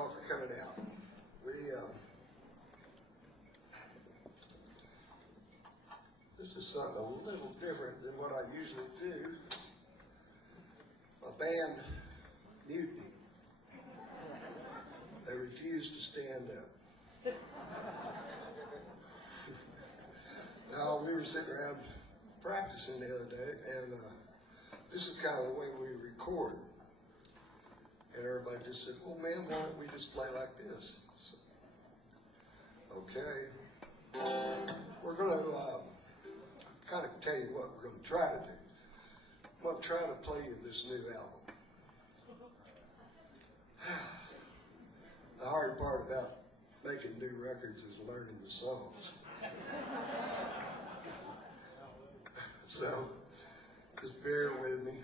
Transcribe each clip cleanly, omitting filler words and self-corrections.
y'all for coming out. This is something a little different than what I usually do. My band mutiny. They refused to stand up. Now, we were sitting around practicing the other day, and this is kind of the way we record. And everybody just said, well, man, why don't we just play like this? So, okay. We're going to kind of tell you what we're going to try to do. I'm going to try to play you this new album. The hard part about making new records is learning the songs. So, just bear with me.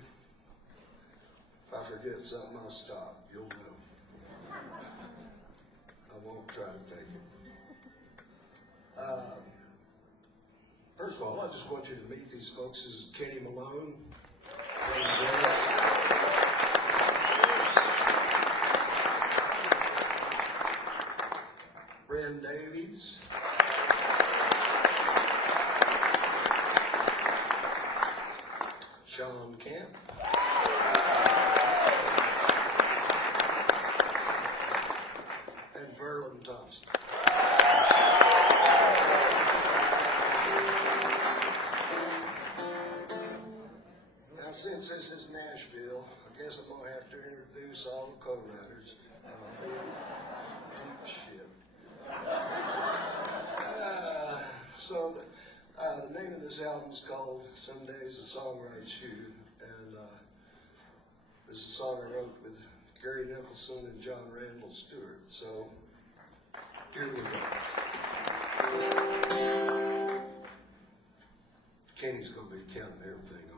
If I forget something, I'll stop. You'll know. I won't try to fake it. First of all, I just want you to meet these folks. This is Kenny Malone. Bryn Davies. Shawn Camp. And Verlon Thompson. Now, since this is Nashville, I guess I'm going to have to introduce all the co-writers. Deep shit. So the name of this album is called Some Days the Song Writes You, and this is a song I wrote with Gary Nicholson and John Randall Stewart. So here we go. Kenny's going to be counting everything off.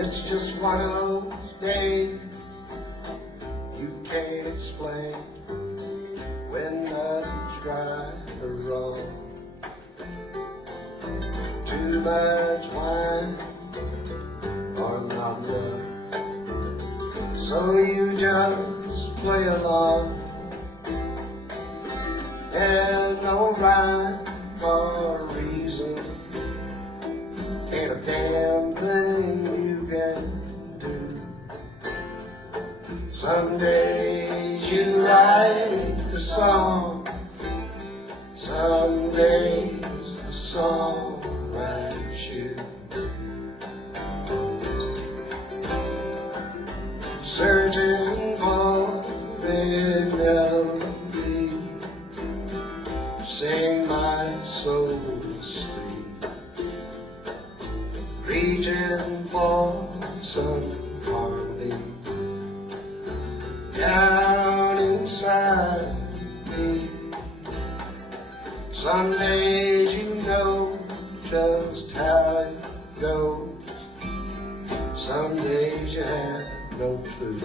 It's just one of those days you can't explain, when nothing's right or wrong. Too much wine or not enough, so you just play along. There's no rhyme or reason, ain't a damn thing you can do. Some days you write the song, some days the song writes you. Searching for the melody, sing my soul asleep, reaching for some harmony down inside me. Some days you know just how it goes, some days you have no clue.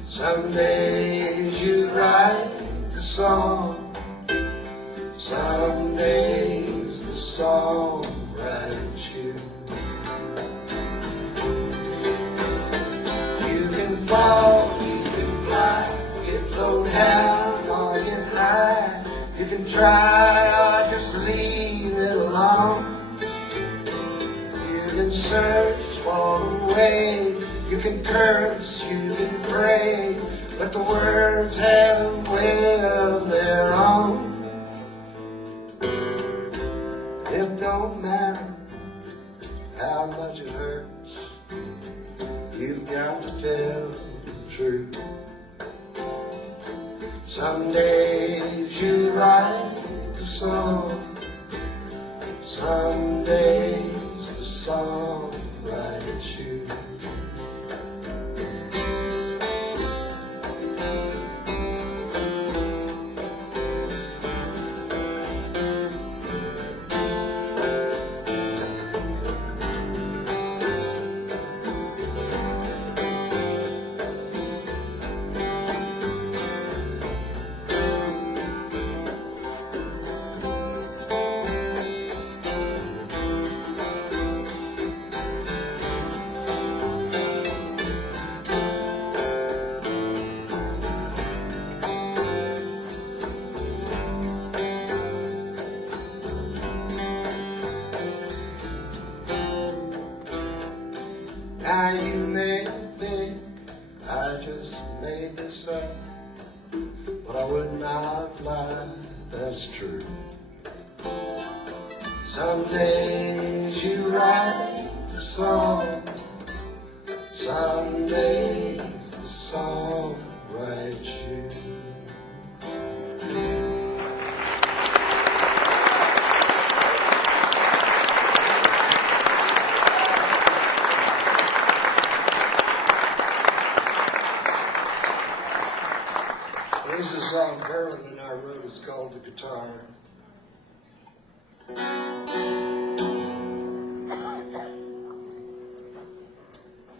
Some days you write the song, some days the song writes you. You can fall, you can fly, get low down or get high. You can try or just leave it alone. You can search for the way, you can curse, you can pray, but the words have a way of their own. It don't matter how much it hurts, you've got to tell the truth. Some days you write the song, some days the song writes you. I would not lie, that's true. Some days you write the song, some days the song writes you. This is a song Verlon and I wrote. It's called The Guitar.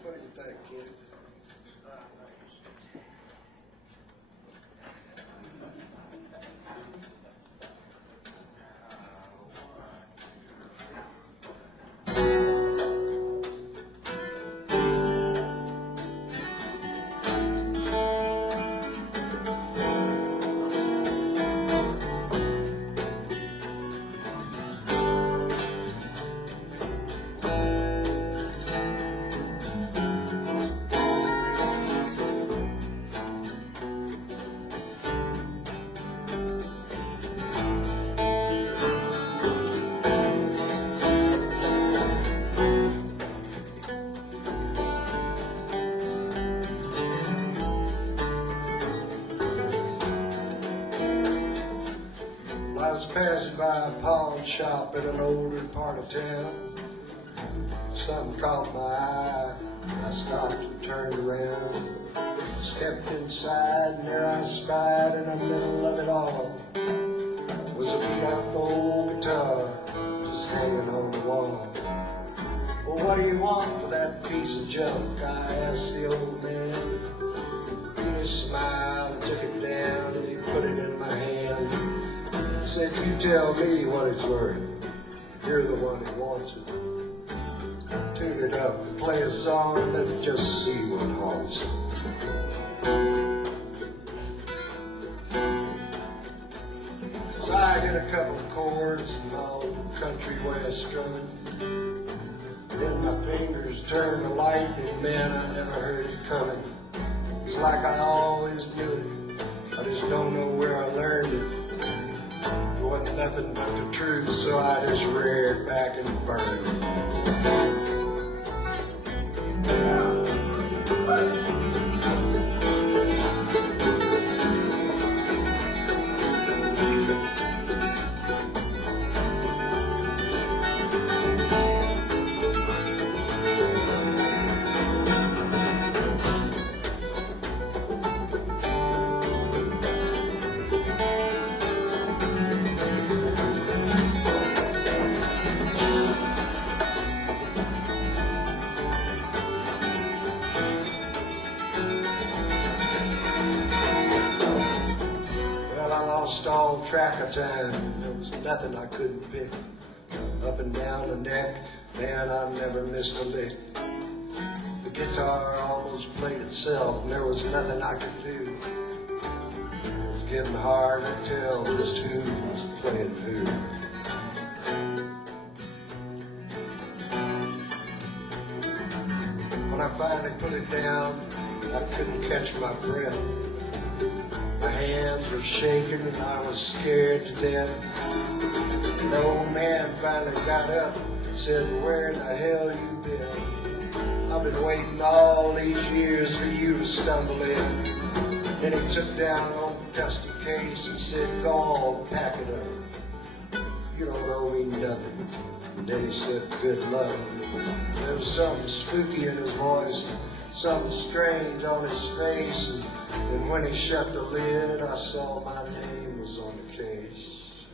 What do you think, kid? I was passing by a pawn shop in an older part of town. Something caught my eye. I stopped and turned around. Stepped inside and there I spied in the middle of it all was a beat-up old guitar just hanging on the wall. Well, what do you want for that piece of junk? I asked the old man. He smiled and took it down and he put it in my hand. He said, you tell me what it's worth. You're the one who wants it. Tune it up and play a song and let's just see what haunts it. So I hit a couple of chords and my old country way of strumming. Then my fingers turned to lightning, man, I never heard it coming. It's like I always knew it. I just don't know where I learned it. It wasn't nothing but the truth, so I just reared back and burned it. All track of time, there was nothing I couldn't pick. Up and down the neck, man, I never missed a lick. The guitar almost played itself, and there was nothing I could do. It was getting hard to tell just who was playing who. When I finally put it down, I couldn't catch my breath. My hands were shaking and I was scared to death. And the old man finally got up and said, where in the hell you been? I've been waiting all these years for you to stumble in. Then he took down an old dusty case and said, go on, pack it up. You don't owe me nothing. And then he said, good luck. There was something spooky in his voice, something strange on his face. And when he shut the lid, I saw my name was on the case.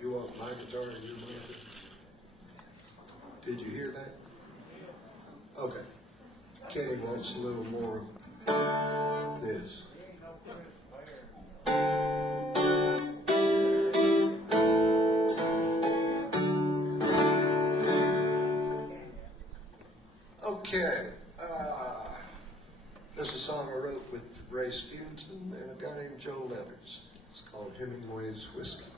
You want my guitar and your guitar? Did you hear that? Okay. Kenny wants a little more of this. Okay. This is a song I wrote with Ray Stevenson and a guy named Joe Leathers. It's called Hemingway's Whiskey.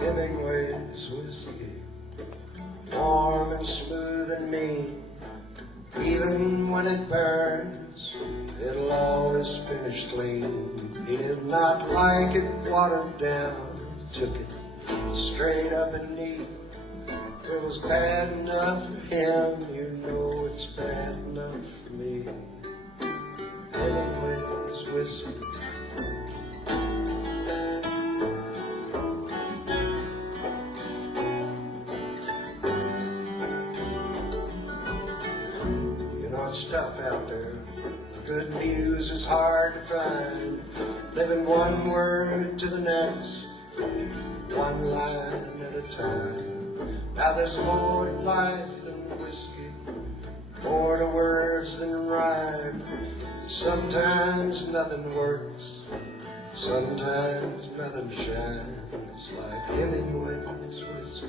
Hemingway's whiskey, warm and smooth and mean. Even when it burns, it'll always finish clean. He did not like it watered down, he took it straight up and neat. If it was bad enough for him, you know it's bad enough for me. Hemingway's whiskey. Stuff out there. Good news is hard to find. Living one word to the next, one line at a time. Now there's more to life than whiskey, more to words than rhyme. Sometimes nothing works, sometimes nothing shines like Hemingway's whiskey.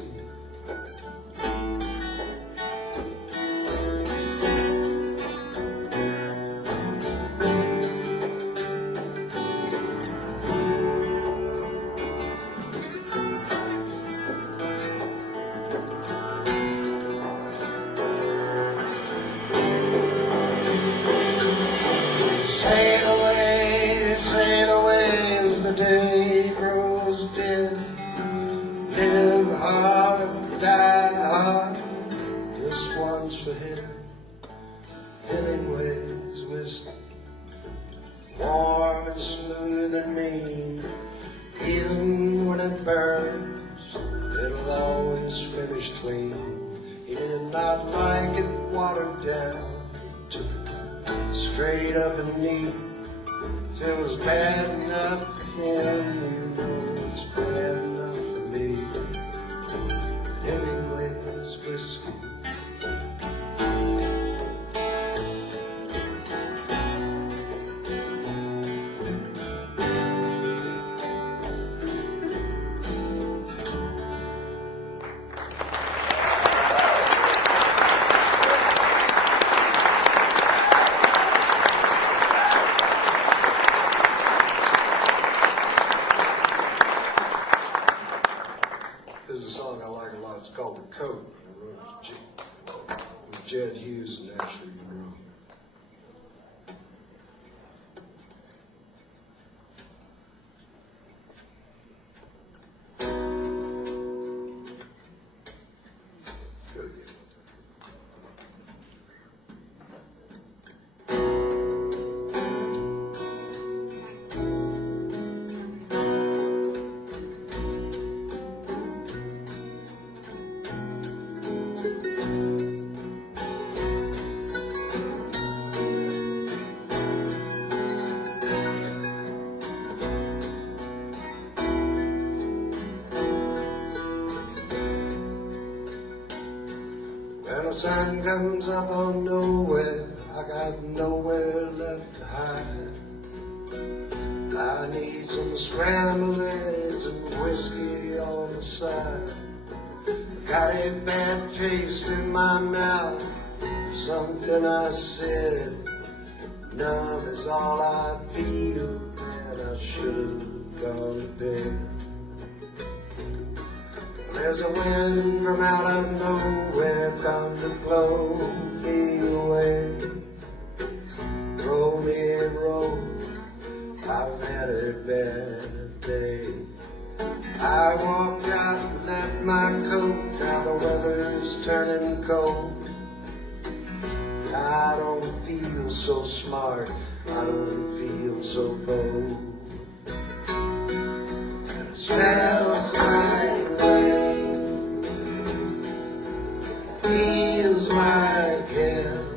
Sail away as the day grows dim. Live hard, die hard. This one's for him. Hemingway's whiskey, warm and smooth and mean. Even when it burns, it'll always finish clean. He did not like it watered down. He took it straight up and neat. If it was bad enough for him, you know it's bad enough for me. Hemingway's whiskey. The sun comes up on nowhere, I got nowhere left to hide. I need some scrambled eggs and whiskey on the side. Got a bad taste in my mouth, something I said. Numb is all I feel, and I should have gone to bed. There's a wind from out of nowhere come to blow me away. Roll me, roll, I've had a bad day. I walked out and left my coat, now the weather's turning cold. I don't feel so smart, I don't feel so bold. It smells like rain, feels like hell.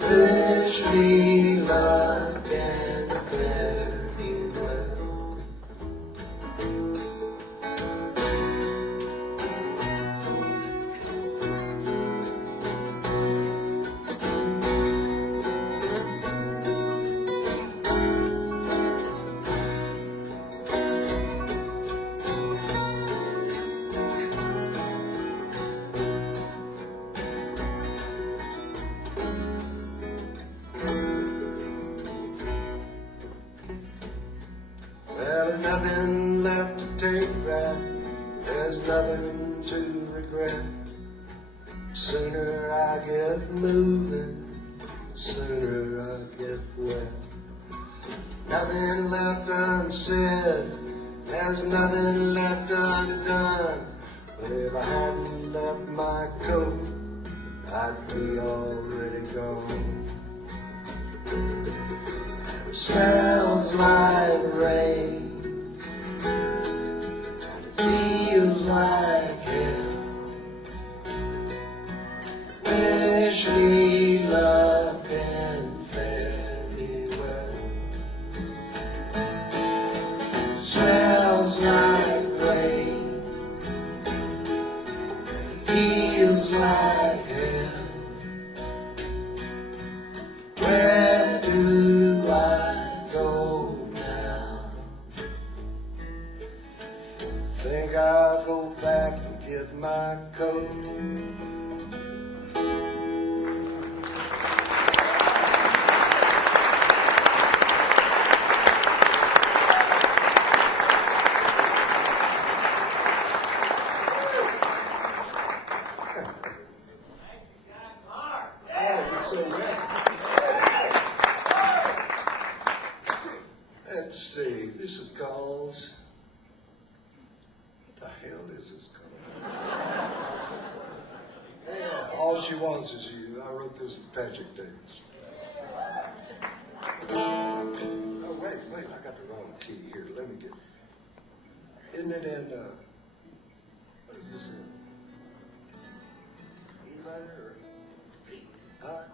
Wish me luck and fare me well. Well, there's nothing left to take back, there's nothing to regret. The sooner I get moving, the sooner I get wet. Nothing left unsaid, there's nothing left undone. But if I hadn't left my coat, I'd be already gone. It smells like rain, and it feels like hell. Wish me luck and fare me well. It smells like rain, and it feels like hell. Where do I go now? Think I'll go back and get my coat. Let's see, this is called, what the hell is this called? Yeah, All She Wants Is You. I wrote this with Patrick Davis. Oh, wait, I got the wrong key here. Let me get it. Isn't it in, what is this in? E minor or? Huh?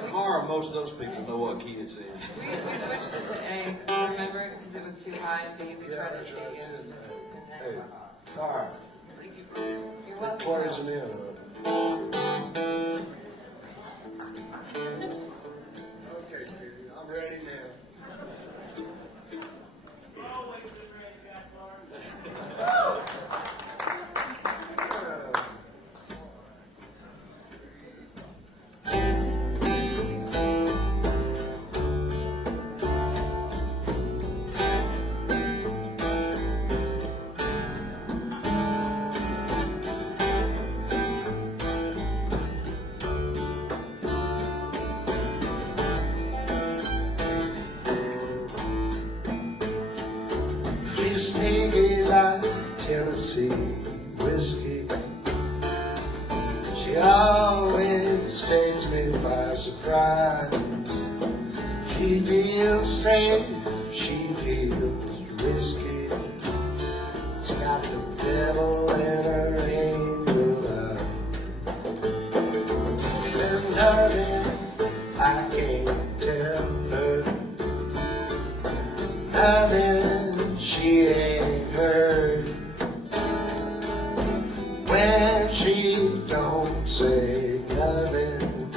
Tomorrow, most of those people know what key it's in. We switched it to A, remember, because it was too high in B. We Yeah, tried that's it right. to It's in A. there. Hey, all right. You're We're welcome. closing in. Okay, dude, I'm ready now. She's sneaky like Tennessee whiskey. She always takes me by surprise. She feels safe, she feels risky. She's got the devil in her angel eyes. There's nothing I can't tell her, nothing she ain't heard. When she don't say nothing,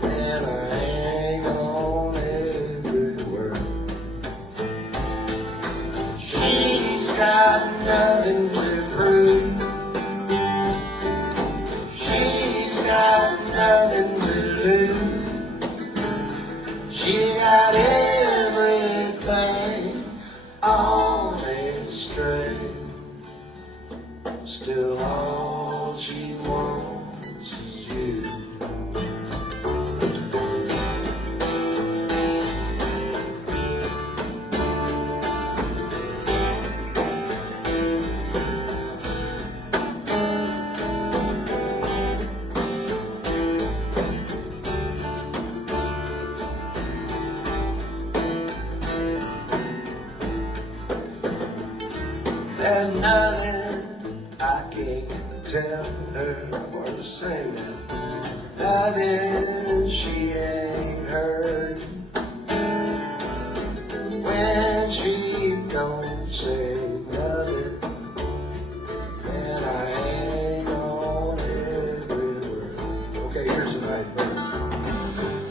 then I hang on every word. She's got nothing to prove. She's got nothing to lose. She got everything Still all she wants is you. There's nothing I can tell her or to sing it. Nothing she ain't heard. When she don't say nothing, then I hang on every word. Okay, here's the night verse.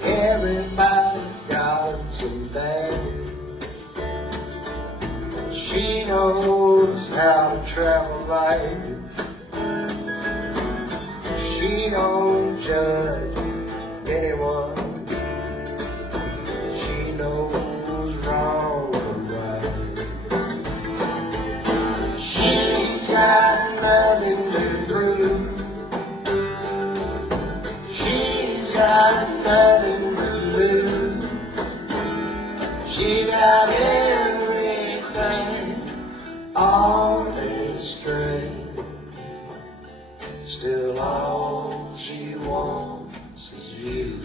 Everybody's got some baggage. She knows how to travel light. She don't judge anyone. She knows wrong from right. She's got nothing to prove. She's got nothing to lose. She's got everything on this string. Still all she wants is you.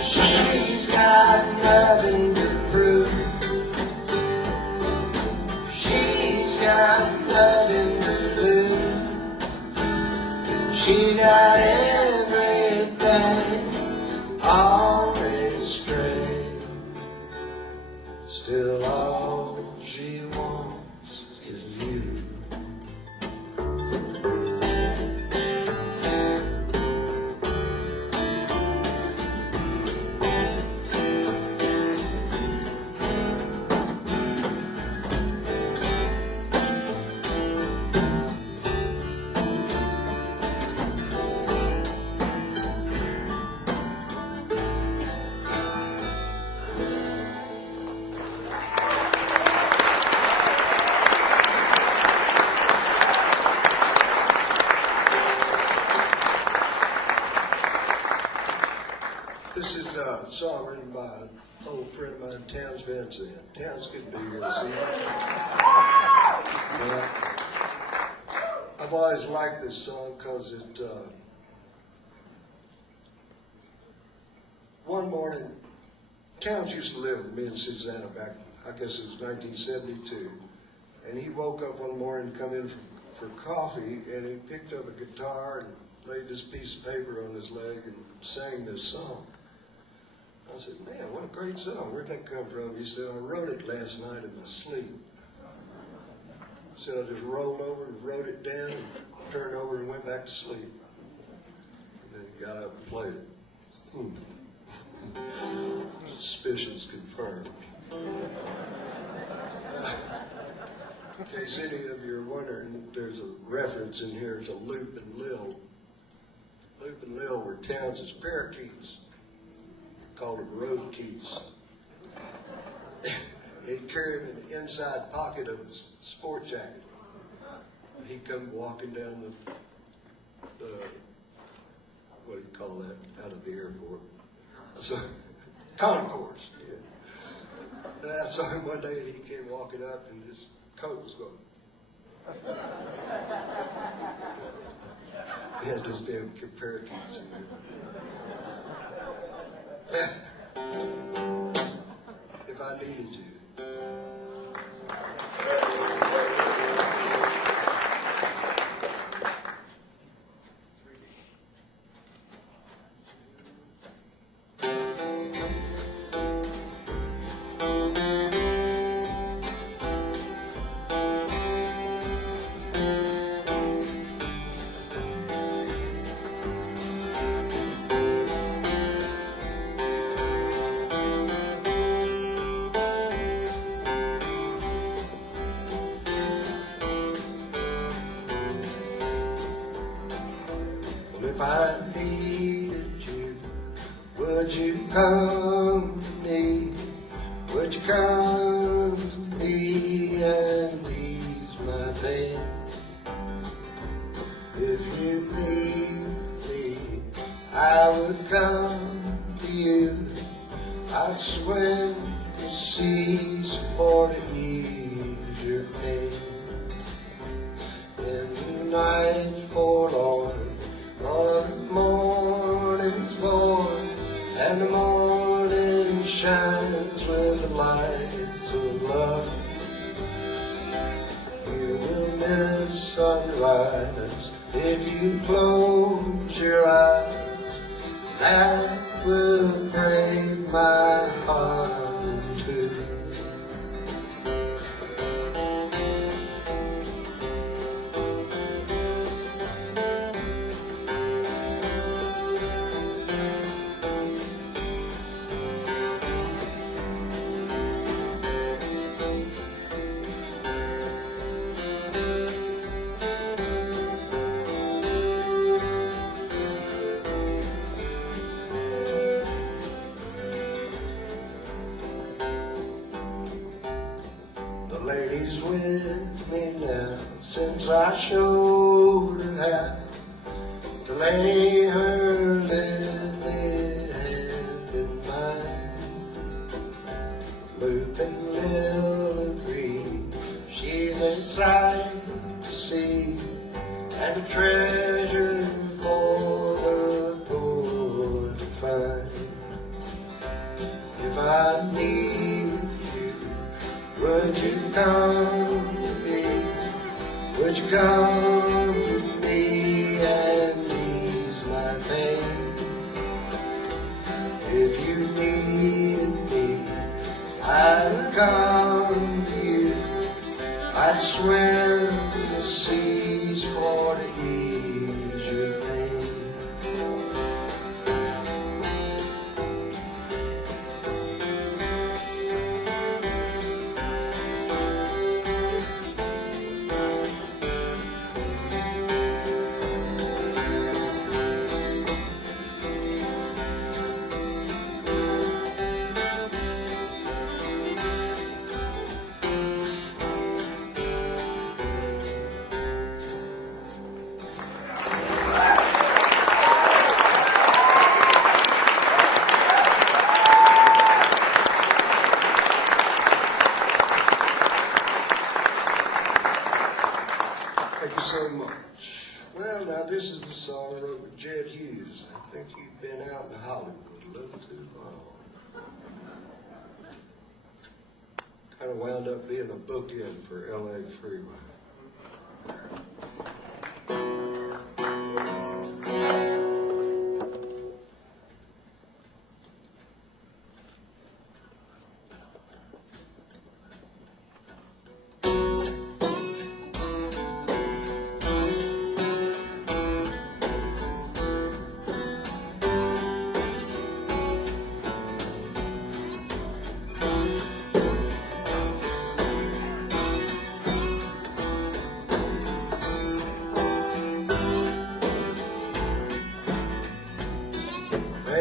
She's got nothing to prove. She's got nothing to lose. She got everything on this string. Still all she wants is you. This is a song written by an old friend of mine, Towns Vincent. Towns couldn't be here this evening. I've always liked this song because it, one morning, Towns used to live with me and Susanna back, I guess it was 1972. And he woke up one morning, come in for coffee, and he picked up a guitar and laid this piece of paper on his leg and sang this song. I said, man, what a great song. Where'd that come from? He said, I wrote it last night in my sleep. He said, I just rolled over and wrote it down and turned over and went back to sleep. And then he got up and played it. Suspicions confirmed. In case any of you are wondering, there's a reference in here to Loop and Lil. Loop and Lil were Towns' parakeets. Called him road keys. He'd carry him in the inside pocket of his sport jacket. And he'd come walking down the what do you call that, out of the airport? So, concourse, yeah. And I saw him one day and he came walking up and his coat was going. He had those damn parakeets in there. If I needed you. If I needed you, would you come to me? Would you come to me and ease my pain? sunrise. If you close your eyes, that will break my heart in two. Lady's with me now, since I showed her how to lay her lily hand in mine. Loop and Lil agree, she's a sight to see, and a treasure for the poor to find. If I need you, would you come to me? Would you come to me and ease my pain? If you needed me, I'd come to you. I'd swim the seas for to ease your pain. Thank you so much. Well, now this is the song I wrote with Jed Hughes. I think you've been out in Hollywood a little too long. Kind of wound up being a bookend for LA Freeway.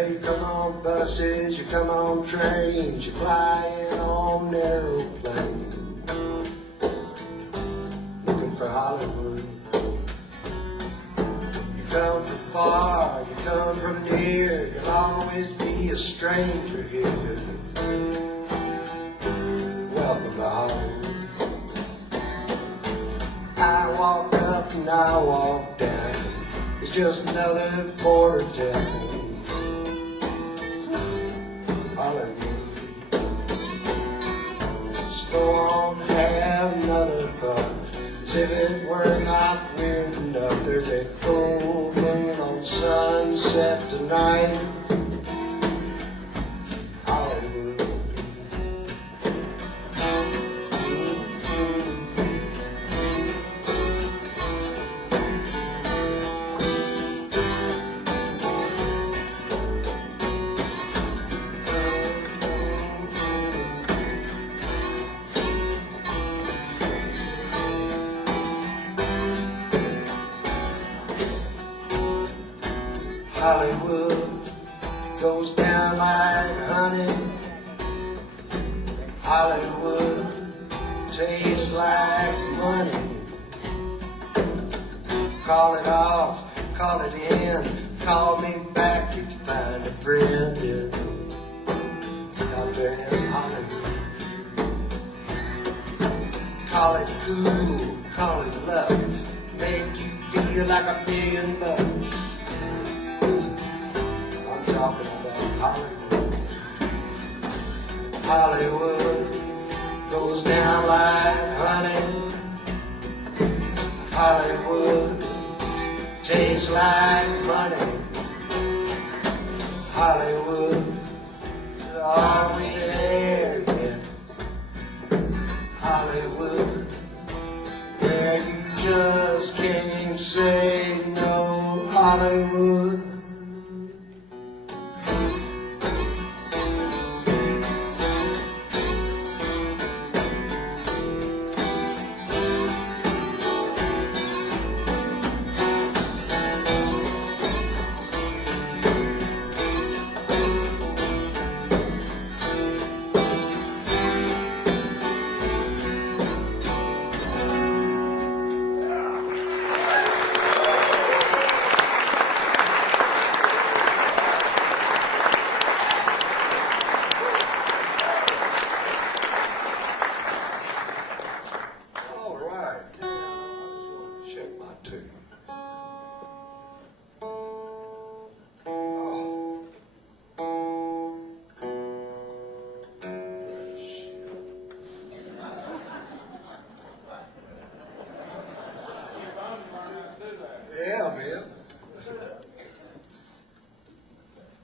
You come on buses, you come on trains, you're flying on airplanes, looking for Hollywood. You come from far, you come from near, you'll always be a stranger here. Welcome to Hollywood. I walk up and I walk down, it's just another border town. Go on, have another cup. As if it were not weird enough, there's a full moon on sunset tonight. Hollywood. Hollywood goes down like honey. Hollywood tastes like money. Call it off, call it in. Call me back if you find a friend in out there in Hollywood. Call it cool, call it luck. Make you feel like $1,000,000. Talking about Hollywood. Hollywood goes down like honey. Hollywood tastes like money. Hollywood, are we there yet? Hollywood, where you just can't say no. Hollywood.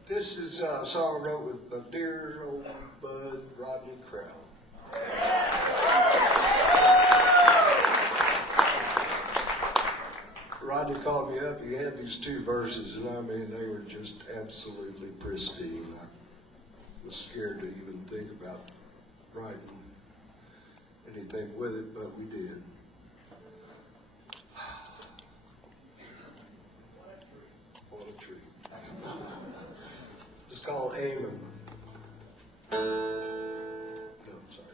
This is a song I wrote with my dear old bud, Rodney Crowell. Rodney called me up. He had these two verses, and I mean, they were just absolutely pristine. I was scared to even think about writing anything with it, but we did. What a treat. It's called Eamon. No, I'm sorry.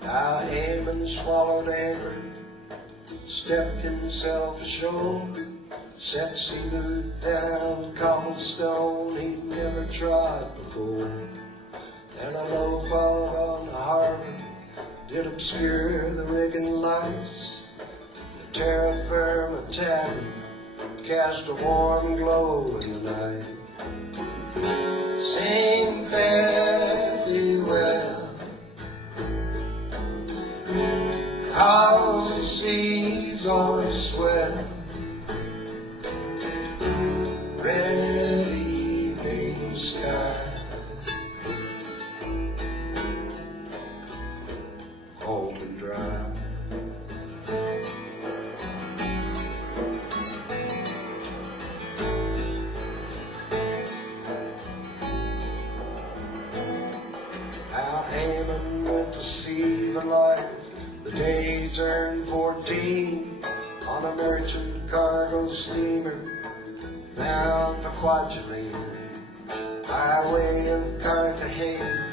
Now Eamon swallowed anger, stepped himself ashore, set seaboot down cobblestone he'd never tried before. And a low fog on the harbor did obscure the rigging lights. The terra firma tavern cast a warm glow in the night. Sing fare thee well, how the seas are swell, red evening sky, home and dry. How Eamon went to sea for life. The day turned 14 on a merchant cargo steamer bound for Kwajalein. Highway of Cartagena,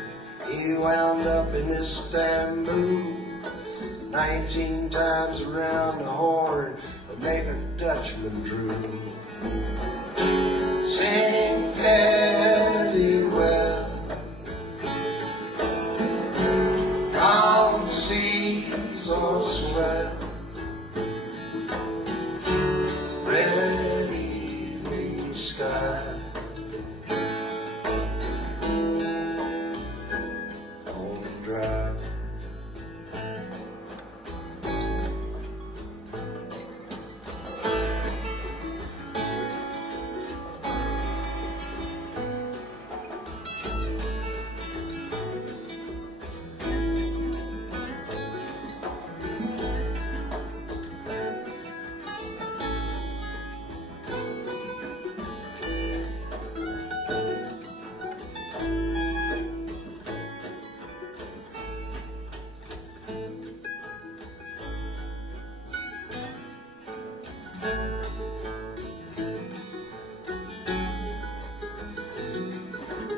he wound up in Istanbul. 19 times around the Horn, but make a Dutchman drool. Sing fare thee well, calm seas or swell, red evening sky, home and dry.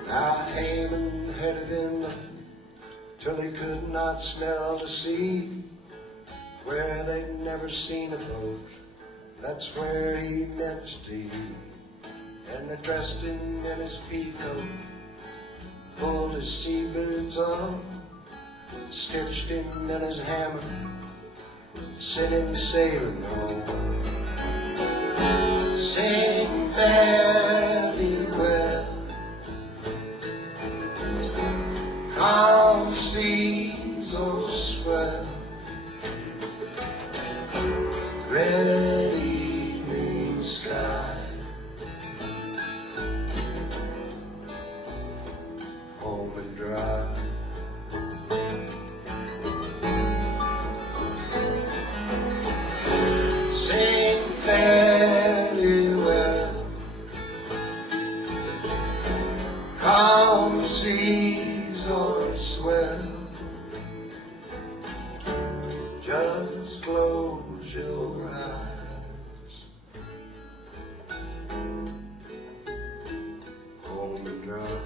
Now Eamon headed inland till he could not smell the sea. Where they'd never seen a boat, that's where he meant to be. and they dressed him in his peacoat, pulled his seaboots on, stitched him in his hammock, sent him sailing home. Sing fairly well, calm seas or swell, red evening sky, home and dry. Sing fairly well, calm seas or swell, just close your eyes, home and dry.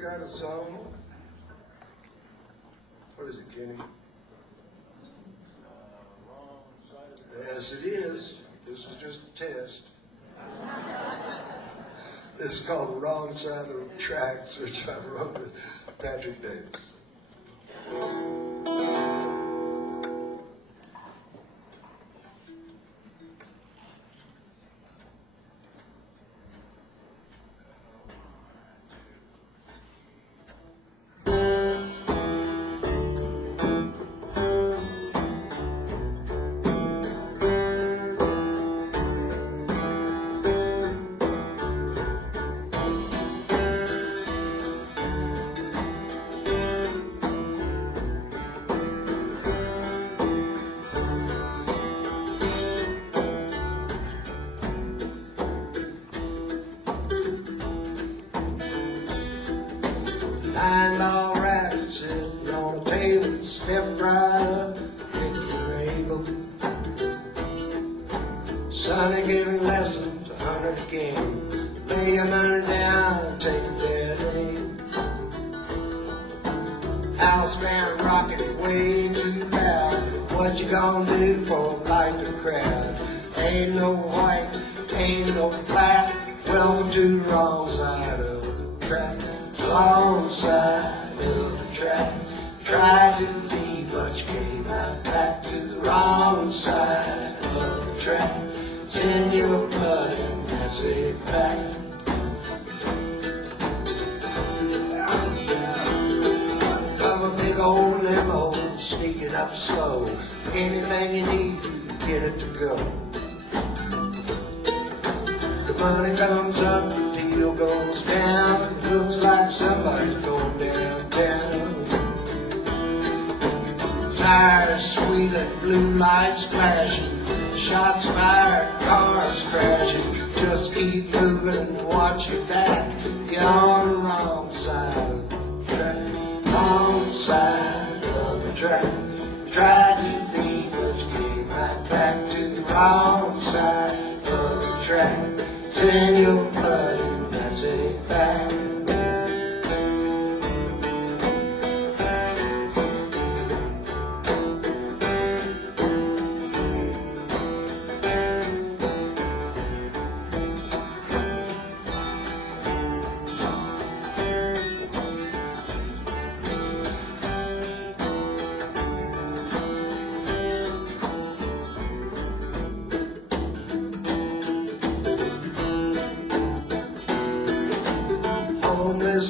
Got a song. What is it, Kenny? Yes, it is. This is just a test. This is called The Wrong Side of the Tracks, which I wrote with Patrick Davis. Nine ball rabbit sitting on a table, step right up if you're able. Sonny giving lessons, 100 again. Lay your money down, take a dead aim. House band rocking way too loud. What you gonna do for a blind crowd? Ain't no white, ain't no black. Welcome to the wrong side of the track. Wrong side of the tracks. Tried to leave, but you came right back to the wrong side of the tracks. It's in your blood, and that's a fact. Of a big old limo, sneaking up slow. Anything you need, get it to go. The money comes up, the deal goes down. Looks like somebody's going downtown. Fires squealing, blue lights flashing, shots fired, cars crashing. Just keep moving and watch your back. You're on the wrong side of the track. Wrong side of the track. Tried to leave, but you came right back to the wrong side of the track. It's in your blood, and that's a fact.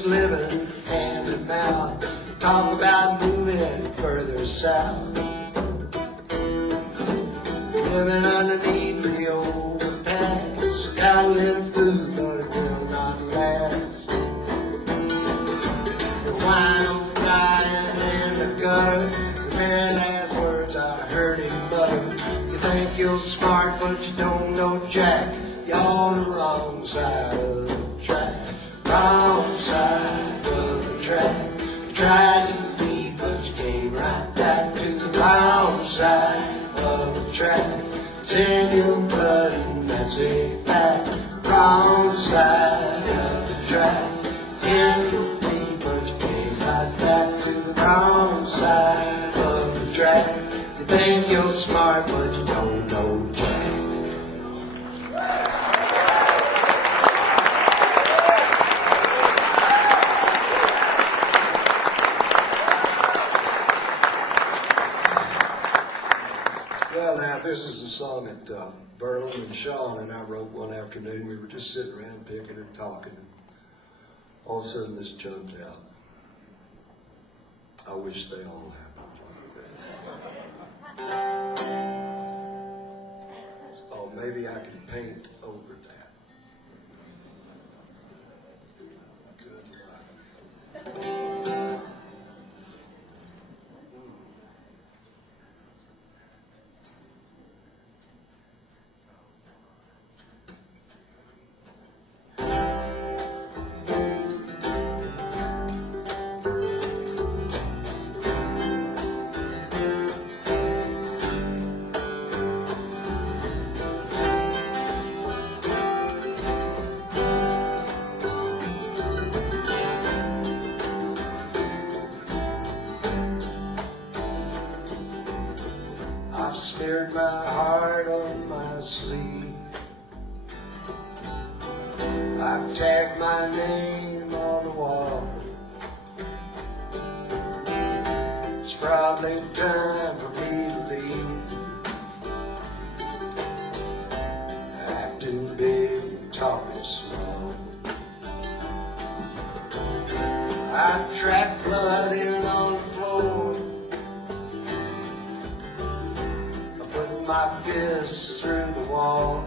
Living hand to mouth, talk about moving further south. Living underneath the overpass, got a little food, but it will not last. The wine old dying in the gutter, the very last words I heard him mutter. You think you're smart, but you don't know jack. you're on the wrong side of the track. Wrong side of the track. You tried to leave, but you came right back to the wrong side of the track. It's in your blood and that's a fact. Wrong side of the track. It's in your feet, but you came right back to the wrong side of the track. You think you're smart, but you don't know jack. Well, now, this is a song that Verlon and Shawn and I wrote one afternoon. We were just sitting around picking and talking, and all of a sudden this jumped out. I wish they all happened. Oh, maybe I can paint over that. Good luck. I've smeared my heart on my sleeve. I've tagged my name on the wall. It's probably time for me to leave. Acting big and talking small. I've tracked blood in on the floor. My fists through the wall.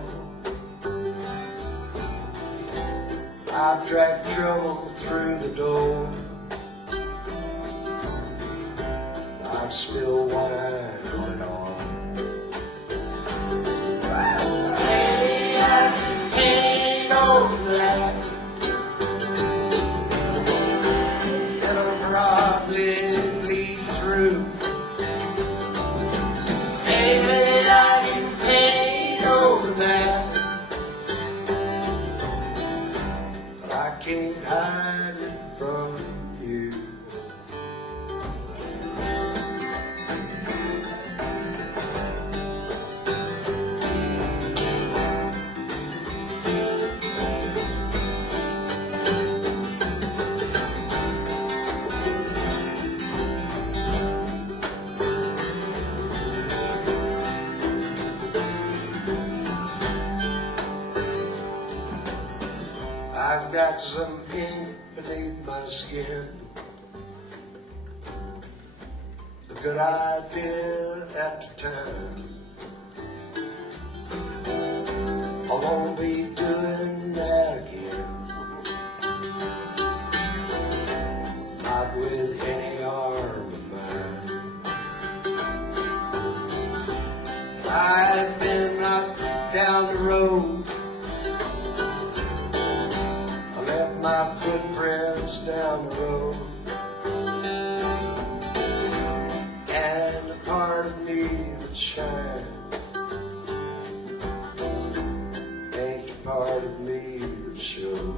I've dragged trouble through the door. I've spilled wine on it all. Maybe I can paint over that. It'll probably bleed through. Maybe I can paint over that, but I can't hide it from you. I've got some ink beneath my skin. A good idea at the time. I won't be doing that again. Not with any arm of mine. I've been knocked down the road. My footprints down the road, and a part of me that shines ain't a part of me that shows.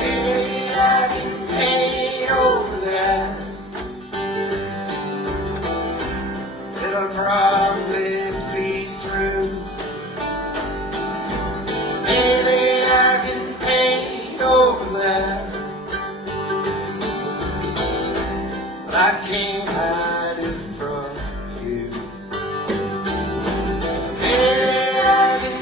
Maybe I can paint over that. It'll probably bleed through. Maybe I can paint over that, but I can't hide it from you. Maybe I can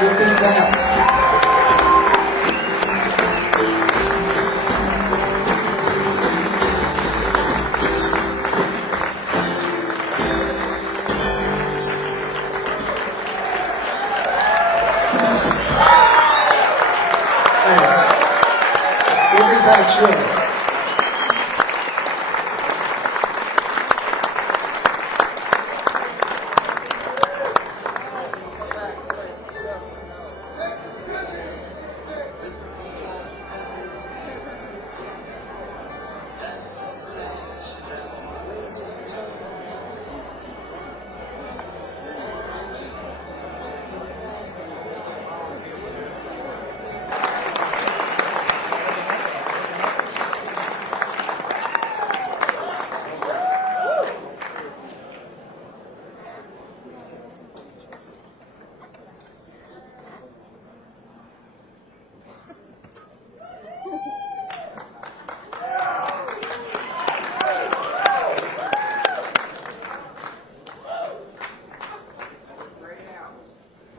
We'll be back. Thanks. We'll be back shortly.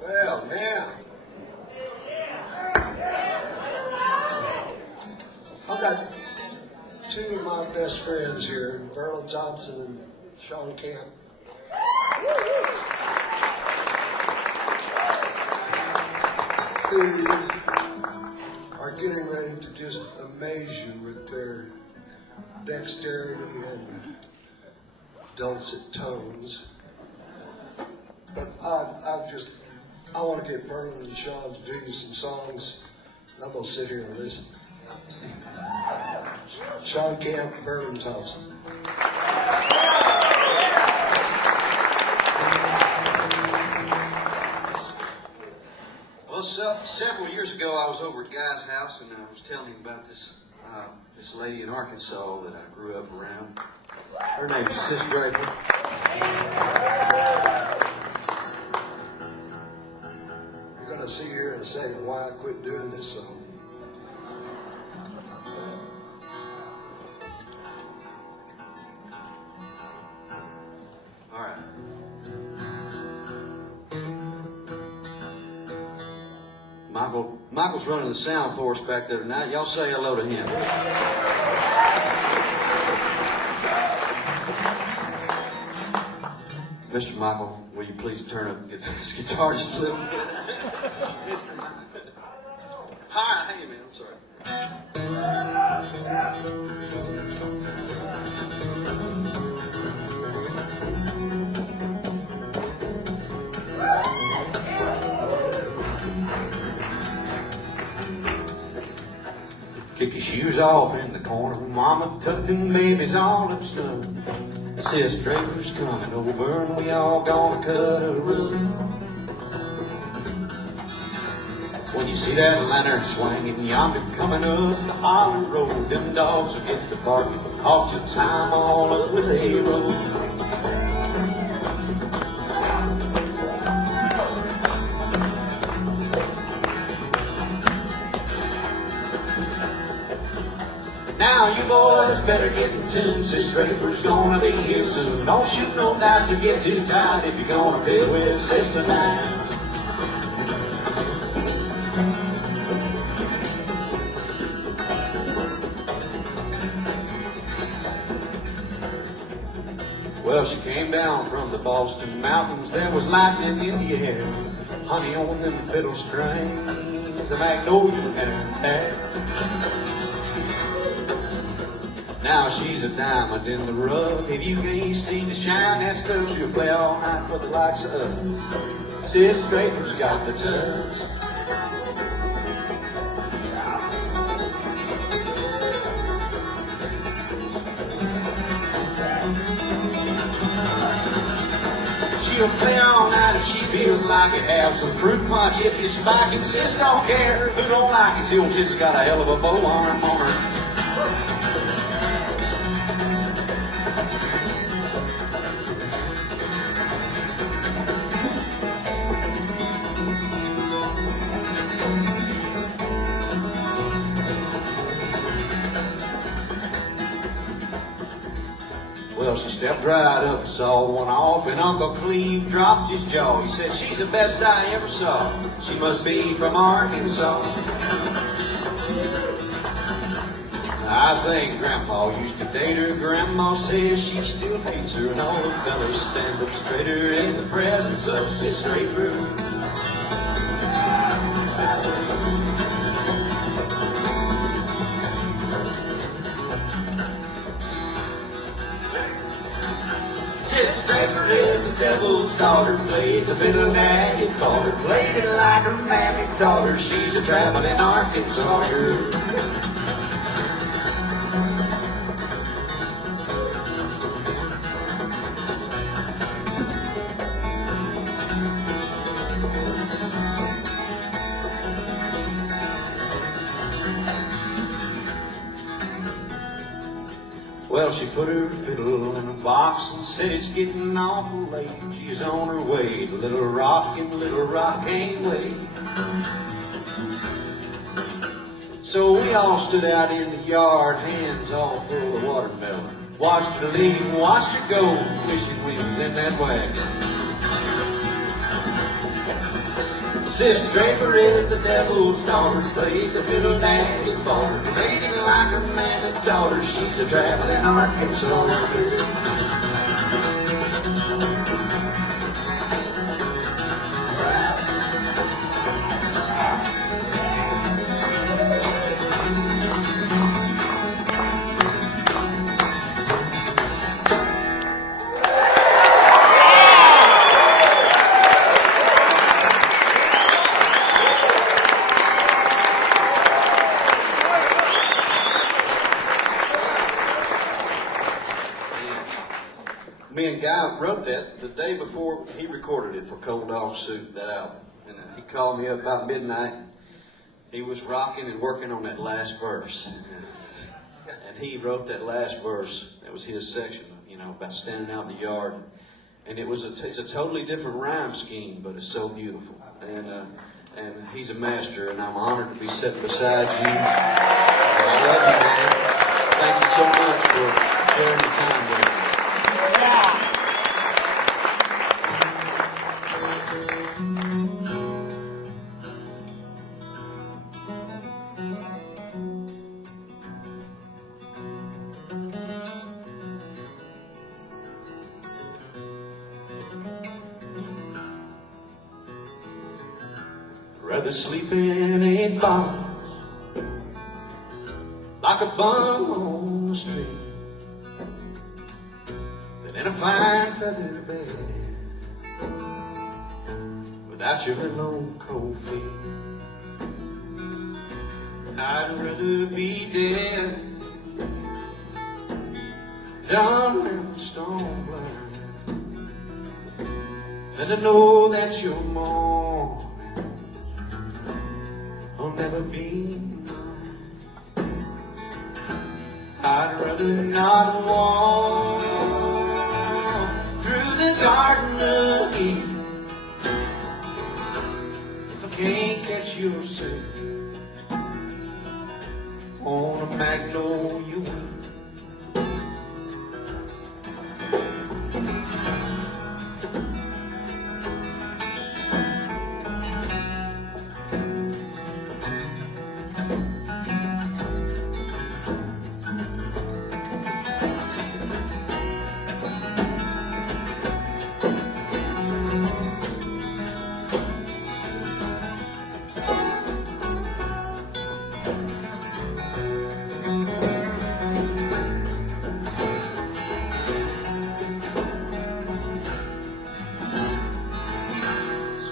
Well, man. I've got two of my best friends here, Verlon Thompson and Shawn Camp. Who are getting ready to just amaze you with their dexterity and dulcet tones. But I want to get Verlon and Shawn to do you some songs, and I'm going to sit here and listen. Shawn Camp, Verlon Thompson. Well, several years ago, I was over at Guy's house, and I was telling him about this lady in Arkansas that I grew up around. Her name's Sis Draper. You're going to see here in a second why I quit doing this song. All right. Michael's running the sound for us back there tonight. Y'all say hello to him. Mr. Michael, will you please turn up this guitar just a little bit? Mr. Michael. Hi, hey man, I'm sorry. Kick your shoes off in the corner, mama tucking babies all up snug. Sis Draper's coming over and we all gonna cut a rug. When you see that lantern swinging yonder coming up the Holly Road, them dogs will get to barking, cost you time all up with a road. Now you boys better get in tune, Sis Draper's gonna be here soon. Don't shoot no dice to get too tight if you're gonna deal with Sis tonight. Well, she came down from the Boston mountains, there was lightning in the air, honey on them fiddle strings, a magnolia in her hair. Now she's a diamond in the rough. If you can't see the shine, that's 'cause she'll play all night for the likes of us. Sis Draper's got the touch. She'll play all night if she feels like it. Have some fruit punch if you spike it. Sis don't care who don't like it. See, old sis has got a hell of a bow arm on her. Well, she stepped right up and saw one off, and Uncle Cleve dropped his jaw. He said, she's the best I ever saw. She must be from Arkansas. I think Grandpa used to date her. Grandma says she still hates her, and all the fellas stand up straighter in the presence of Sis Draper. Sis Draper is the devil's daughter, played the fiddle daddy called her, played it like her mammy taught her. She's a traveling Arkansas girl. Well, she put her fiddle in a box and said it's getting awful late. She's on her way to Little Rock, and Little Rock can't wait. So we all stood out in the yard, hands all full of watermelon. Watched her leave and watched her go, wishing we was in that wagon. Sis Draper is the devil's daughter, plays the fiddle daddy's daughter, crazy like her man that taught her. She's a traveling Arkansas girl. Wrote that the day before he recorded it for Cold Dog Soup, that album. And he called me up about midnight. He was rocking and working on that last verse. And he wrote that last verse. That was his section, you know, about standing out in the yard. And it's a totally different rhyme scheme, but it's so beautiful. And he's a master, and I'm honored to be sitting beside you. I love you, man. Thank you so much for sharing your time with me. Rather sleep in a box like a bum on the street than in a fine feather bed without your alone cold feet. I'd rather be dead, dumb and stone blind, than to know that you're more will never be mine. I'd rather not walk through the Garden of Eden if I can't catch your scent on a magnolia wing.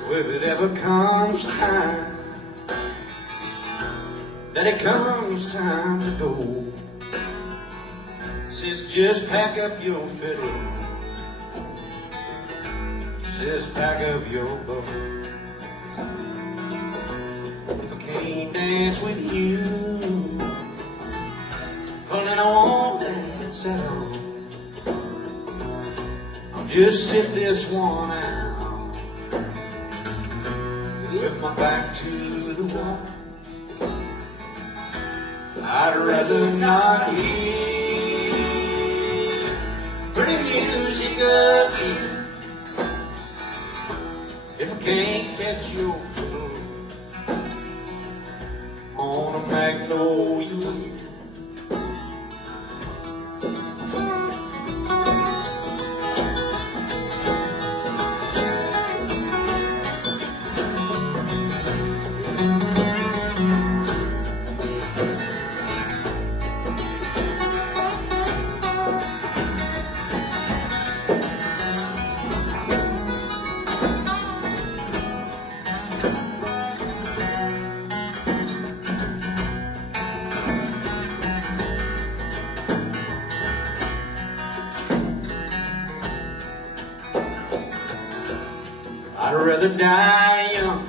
If it ever comes time, that it comes time to go, sis, just pack up your fiddle, sis, pack up your bow. If I can't dance with you, well then I won't dance at all. I'll just sit this one out with my back to the wall. I'd rather not hear pretty sick again if I can't catch your fiddle on a magnolia. I'd rather die young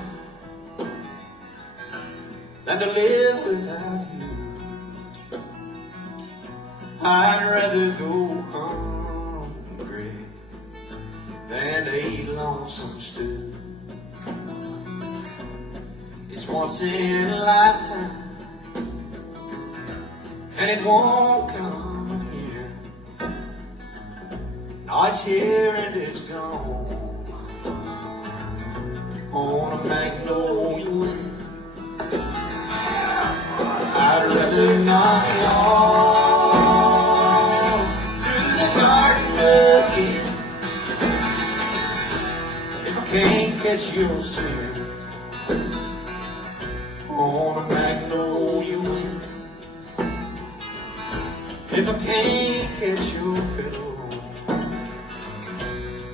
than to live without you. I'd rather go hungry than to eat lonesome stew. It's once in a lifetime, and it won't come again. Now it's here and it's gone on a magnolia wind. I'd rather not walk through the garden again if I can't catch your scent on a magnolia wind. If I can't catch your fiddle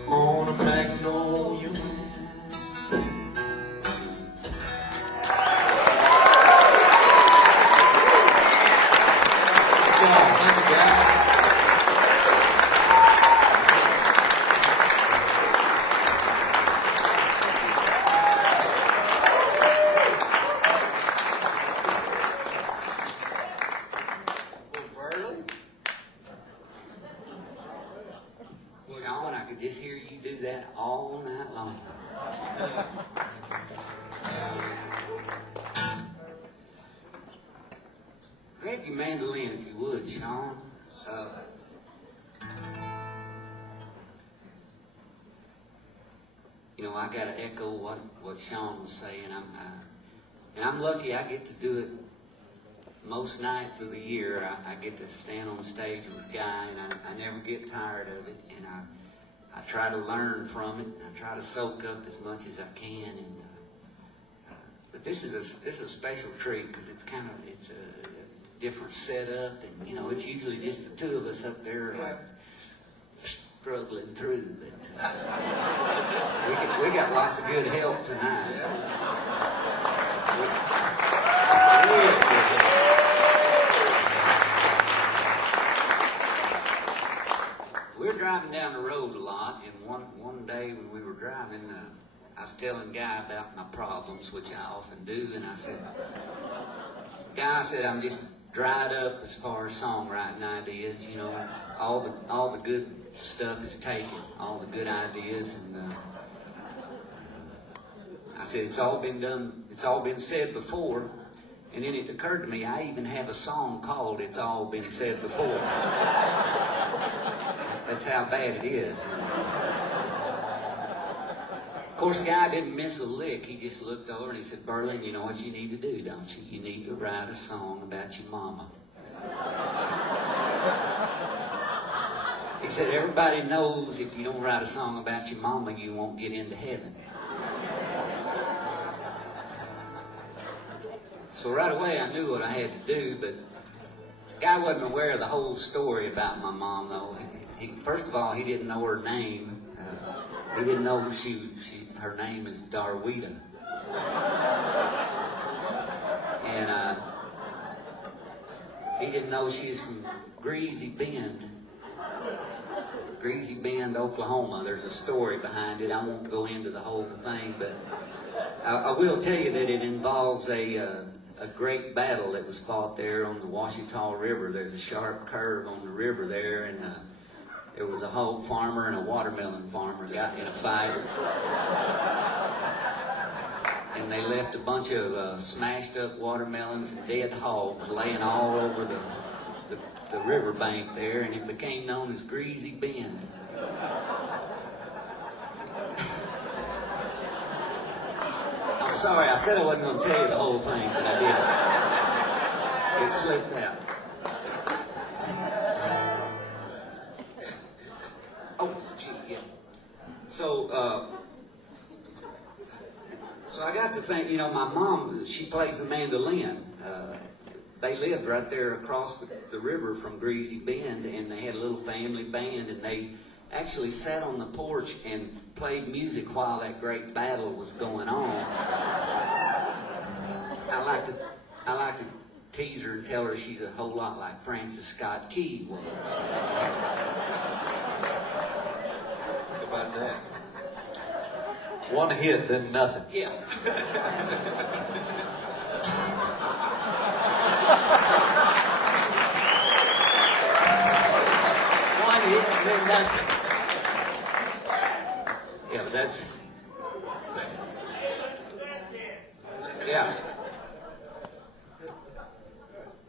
on a magnolia wind. Shawn, I could just hear you do that all night long. Grab your mandolin if you would, Shawn. You know, I got to echo what Shawn was saying. I'm lucky I get to do it most nights of the year. I get to stand on stage with Guy, and I never get tired of it. And I try to learn from it. I try to soak up as much as I can. And but this is a special treat because it's a different setup, and you know, it's usually just the two of us up there like struggling through. But we got lots of good help tonight. We're driving down the road a lot, and one day when we were driving, I was telling Guy about my problems, which I often do, and I said, Guy, I'm just dried up as far as songwriting ideas. You know, all the good stuff is taken, all the good ideas, and I said it's all been done, it's all been said before. And then it occurred to me, I even have a song called "It's All Been Said Before." That's how bad it is. Of course, the guy didn't miss a lick. He just looked over and he said, "Verlon, you know what you need to do, don't you? You need to write a song about your mama." He said, "Everybody knows if you don't write a song about your mama, you won't get into heaven." So right away I knew what I had to do, but the guy wasn't aware of the whole story about my mom, though. First of all, he didn't know her name. He didn't know her name is Darweitia. And he didn't know she's from Greasy Bend, Oklahoma. There's a story behind it. I won't go into the whole thing, but I will tell you that it involves a great battle that was fought there on the Ouachita River. There's a sharp curve on the river there, and there was a hog farmer and a watermelon farmer got in a fight. And they left a bunch of smashed up watermelons and dead hogs laying all over the riverbank there, and it became known as Greasy Bend. I'm sorry, I said I wasn't going to tell you the whole thing, but I did. It slipped out. Oh, gee, yeah. So I got to think, you know, my mom, she plays the mandolin. They lived right there across the river from Greasy Bend, and they had a little family band, and they actually sat on the porch and played music while that great battle was going on. I like to tease her and tell her she's a whole lot like Francis Scott Key was. How about that? One hit, then nothing. Yeah. One hit, then nothing. Yeah, but that's... Yeah.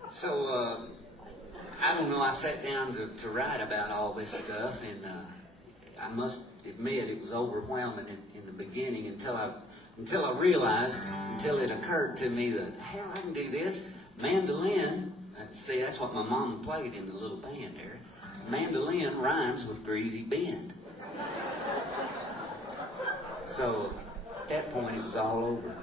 So, I don't know, I sat down to write about all this stuff, and I must admit it was overwhelming in the beginning until I realized, until it occurred to me that, hell, I can do this. Mandolin, see, that's what my mom played in the little band there. Mandolin rhymes with Greasy Bend. So, at that point, it was all over.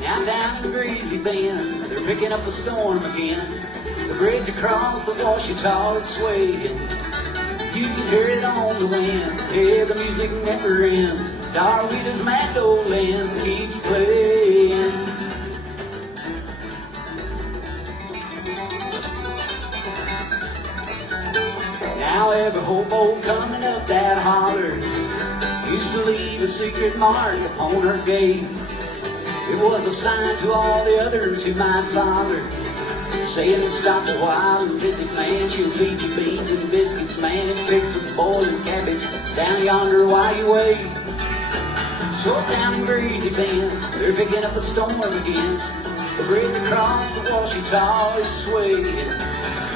Now down in Greasy Bend, they're picking up a storm again. The bridge across the Ouachita is swaying. You can hear it on the wind. Yeah, the music never ends. Darweita's mandolin keeps playing. Now every hobo coming up that holler used to leave a secret mark upon her gate. It was a sign to all the others who might follow, saying to stop a while and visit, man. She'll feed you beans and biscuits, man, and fix some boiling cabbage down yonder while you wait. So down in Greasy Bend, they're picking up a storm again. The bridge across the Ouachita is swaying.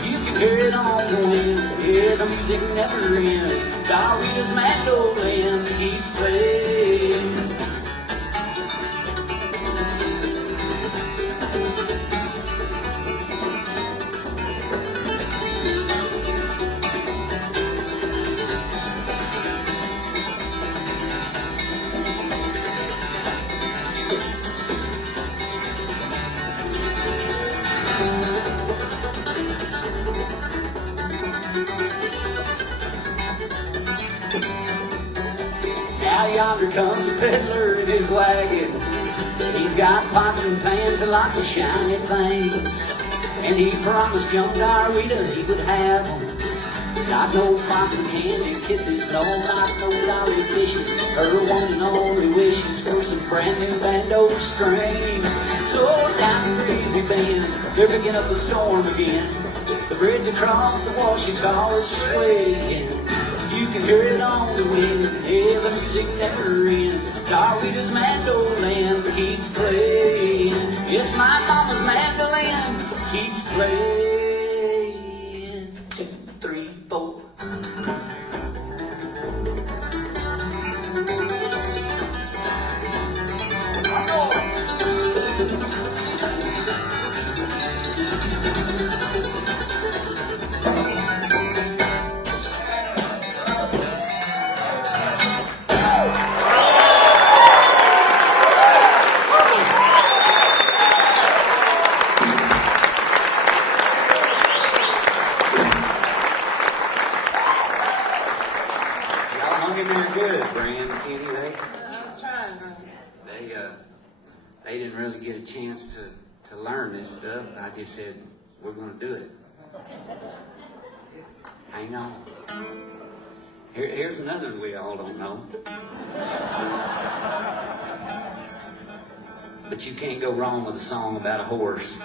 You can hear it on the wind. Yeah, the music never ends. Darweita's mandolin keeps playing. Yonder comes a peddler in his wagon. He's got pots and pans and lots of shiny things. And he promised young Darweita he would have them. Not no pots of candy kisses, no, not no dolly fishes. Her one and only wishes for some brand new bando strings. So down in Greasy Bend, they're picking up a storm again. The bridge across the Ouachita is swaying. You can hear it on the wind. Yeah, the music never ends. Darweita's mandolin keeps playing. Yes, my mama's mandolin keeps playing. 2, 3, 4. They didn't really get a chance to learn this stuff. I just said, we're going to do it. Hang on. Here's another one we all don't know. The but you can't go wrong with a song about a horse.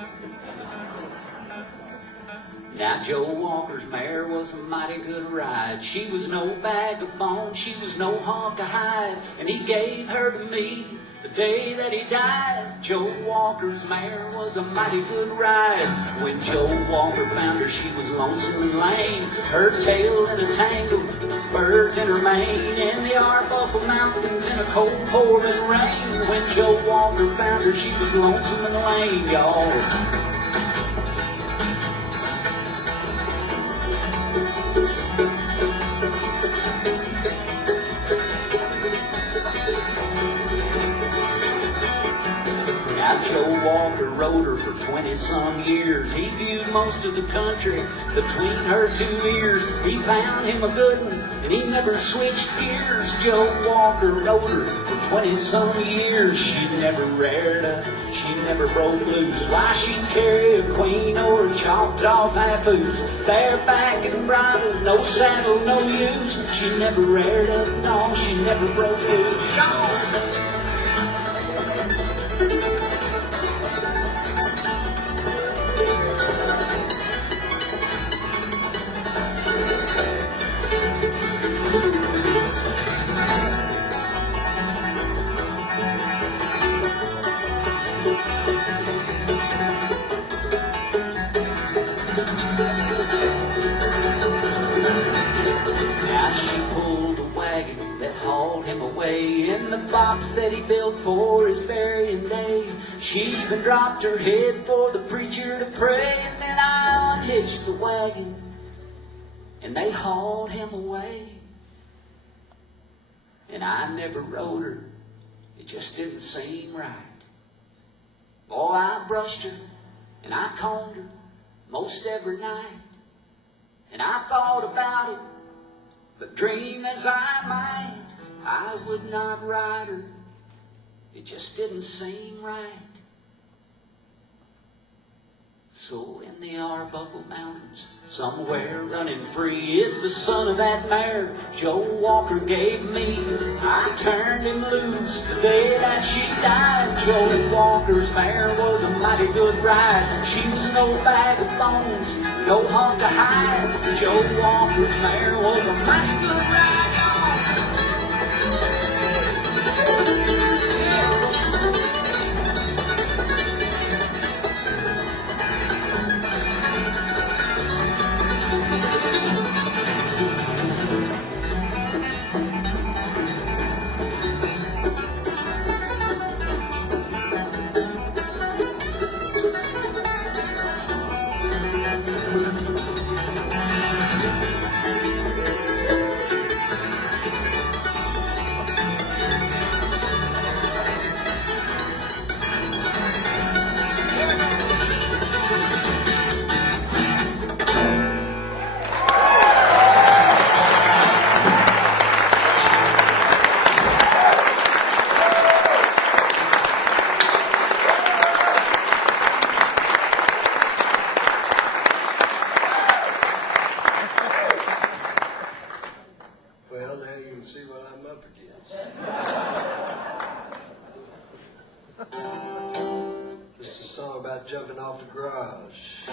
Now Joe Walker's mare was a mighty good ride. She was no bag of bones, she was no hunk of hide, and he gave her to me the day that he died. Joe Walker's mare was a mighty good ride. When Joe Walker found her, she was lonesome and lame, her tail in a tangle, birds in her mane, in the Arbuckle Mountains in a cold pouring rain. When Joe Walker found her, she was lonesome and lame, y'all. Joe Walker rode her for 20-some years. He viewed most of the country between her two ears. He found him a good one, and he never switched gears. Joe Walker rode her for 20-some years. She never reared up, she never broke loose. Why, she'd carry a queen or a chopped off papoose. Bareback and bridle, no saddle, no use. She never reared up, no, she never broke loose. Shawn! In the box that he built for his burying day. She even dropped her head for the preacher to pray. And then I unhitched the wagon and they hauled him away. And I never rode her, it just didn't seem right. Boy, I brushed her and I combed her most every night. And I thought about it, but dream as I might, I would not ride her, it just didn't seem right. So in the Arbuckle Mountains, somewhere running free, is the son of that mare Joe Walker gave me. I turned him loose the day that she died. Joe Walker's mare was a mighty good ride. She was no bag of bones, no hunk of hide. Joe Walker's mare was a mighty good ride. Jumping off the garage.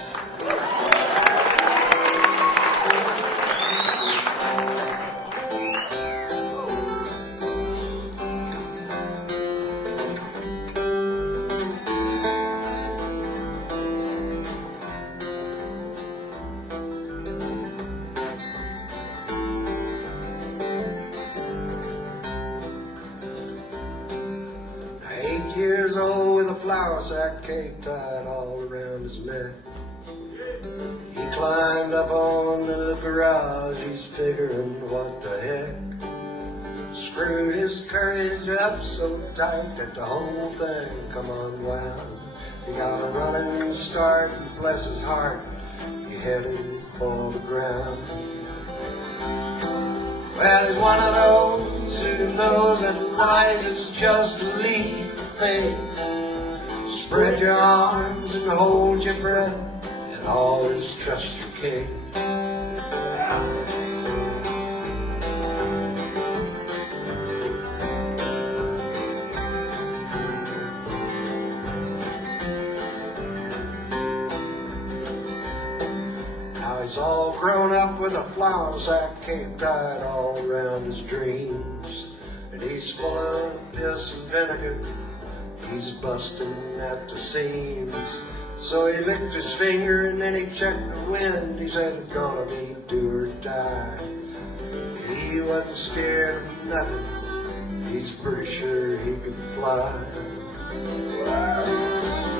8 years old with a flour sack cake tied all around his neck. He climbed up on the garage, he's figuring what the heck. Screwed his courage up so tight that the whole thing come unwound. He got a running start and bless his heart, he headed for the ground. Well, he's one of those who knows that life is just a leap of faith. Spread your arms and hold your breath and always trust your king. He's all grown up with a flour sack cape tied all around his dreams. And he's full of piss and vinegar, he's busting at the seams. So he licked his finger and then he checked the wind. He said it's gonna be do or die. He wasn't scared of nothing, he's pretty sure he could fly.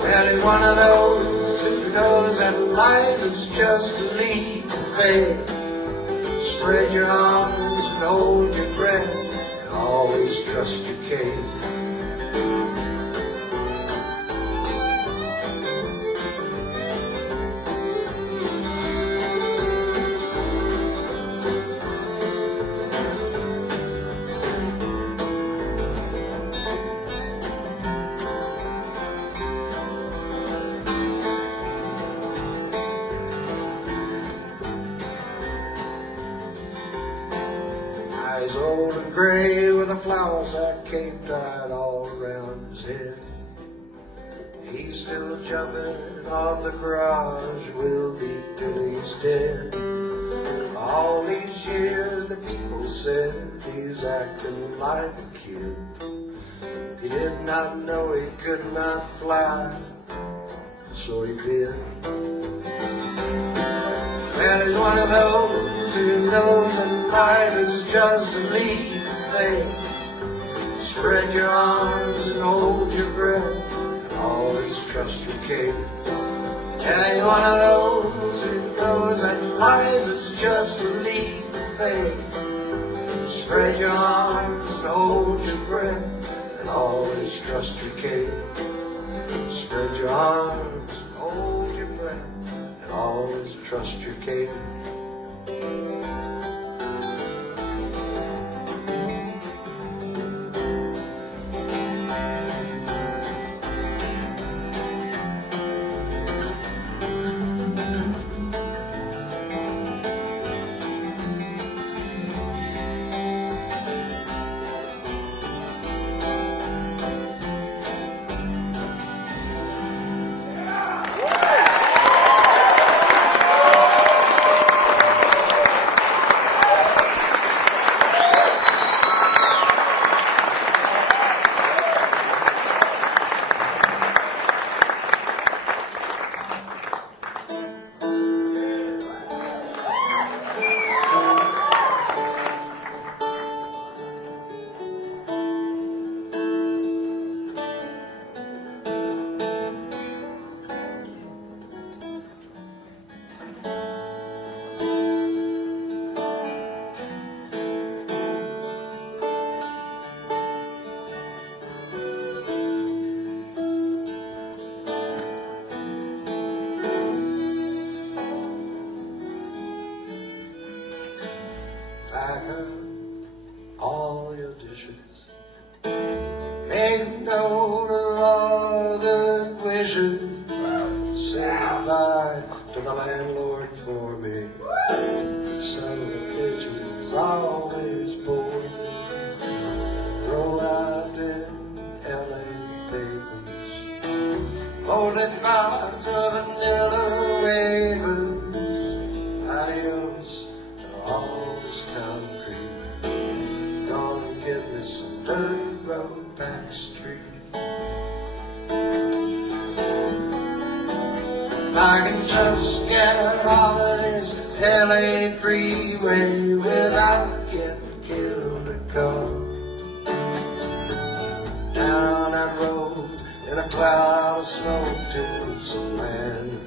Well, he's one of those who knows that life is just a leap of faith. Spread your arms and hold your breath, and always trust your cake. He's old and gray with a flour sack cape tied all around his head. He's still jumping off the garage, will be till he's dead. All these years the people said he's acting like a kid. He did not know he could not fly, so he did. Well, he's one of those who knows that life is just a leap of faith. Spread your arms and hold your breath, and always trust your cake. Yeah, he's one of those who knows that life is just a leap of faith. Spread your arms and hold your breath, and always trust your cake. Spread your arms and hold your breath, and always trust your cake. All your dishes, make note of all the wishes. Say goodbye to the landlord for me. Son of a bitch is always bored. Throw out them LA papers, holding pots of vanilla wafers. Adios to all this concrete. Gonna get me some dirt road back street. I can just get off of this LA freeway without getting killed or caught. Down that road in a cloud of smoke to some land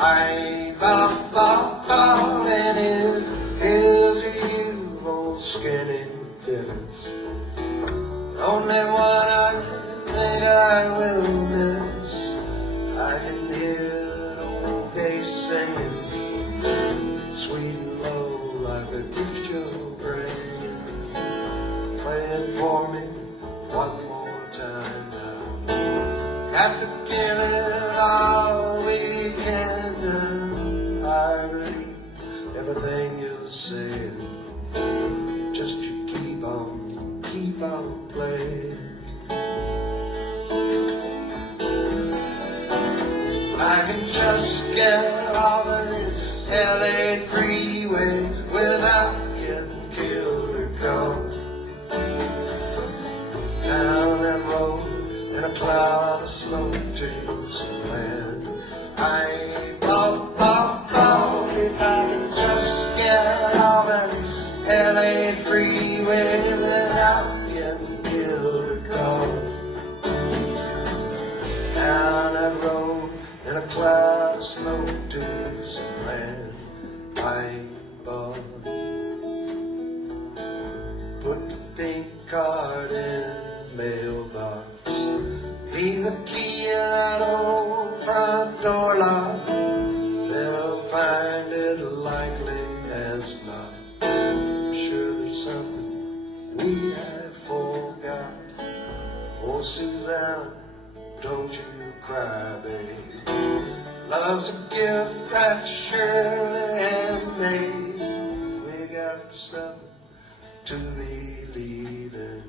I ain't falling in. Here's to you, old skinny dinners. Only one I think I will miss. I can hear the old bass singing, sweet and low like a gift you're bringing. Play it for me one more time now. Got to give it all we can do. I believe everything you're saying. Just you keep on playing. I can just get all of this LA cloud of smoke to some land. I ain't bought if I can just get off of this LA freeway without getting killed or caught. Down that road in a cloud of smoke to some land. I ain't bought. Put the pink card in the mailbox. Leave the key in that old front door lock. They'll find it likely as not. I'm sure there's something we have forgot. Oh, Suzanne, don't you cry, babe. Love's a gift that's surely handmade. We got something to believe in.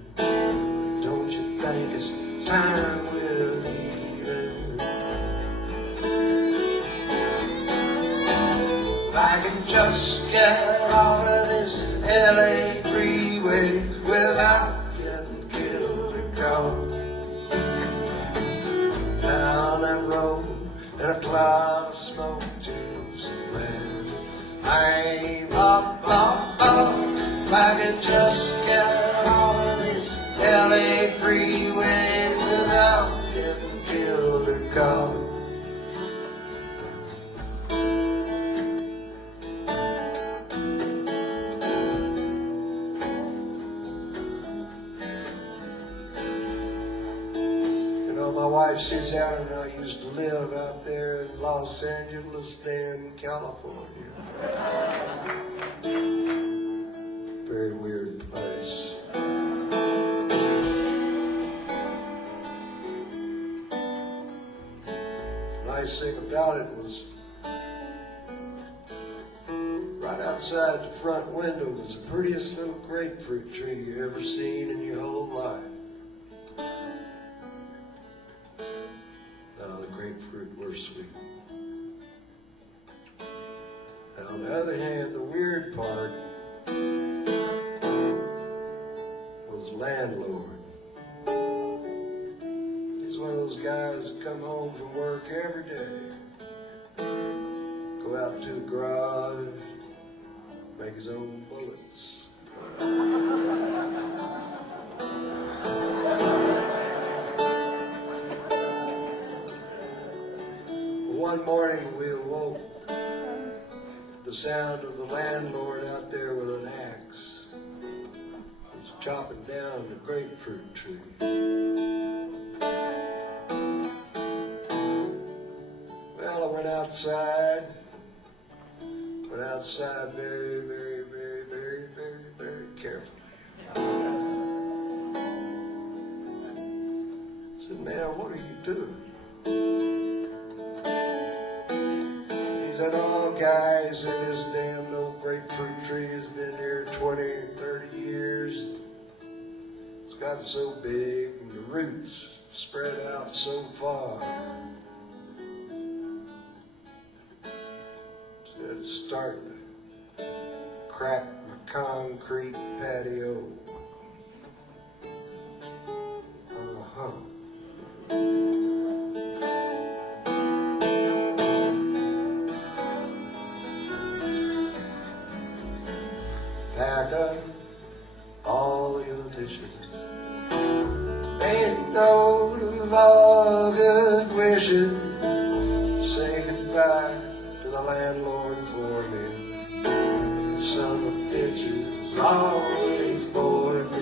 Don't you think it's time we're leaving? If I can just get off of this LA freeway without getting killed or caught. Down that road in a cloud of smoke to some land. I ain't up. If I can just get off of this LA freeway without getting killed or caught. You know, my wife, she's out and I used to live out there in Los Angeles, then California. Very weird place. Nice thing about it was right outside the front window was the prettiest little grapefruit tree you ever seen in your whole life. Now the grapefruit were sweet. And on the other hand, the weird part was the landlord. He's one of those guys that come home from work every day, go out to the garage, make his own bullets. One morning we awoke to the sound of the landlord out there with an axe. He was chopping down the grapefruit tree. Well, I went outside very, very, very, very, very, very carefully. I said, man, what are you doing? He said, oh, guys, this damn old grapefruit tree has been here 20, 30 years. It's gotten so big and the roots spread out so far. Said it's starting to crack my concrete patio. Pack up all your dishes. Make a note of all good wishes. Say goodbye to the landlord for me. Son of bitches always bored me.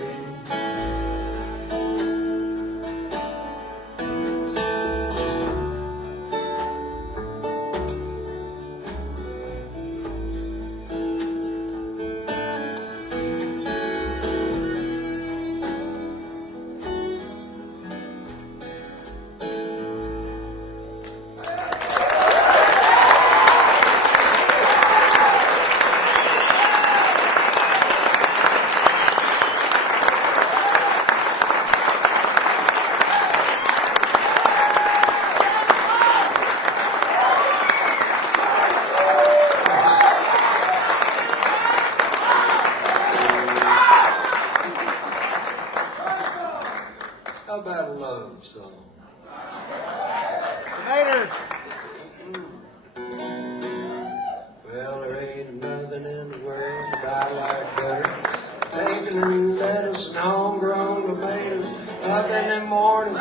How about a love song? Tomatoes. Well, there ain't nothing in the world that I like better. Taking lettuce and homegrown tomatoes up in the morning,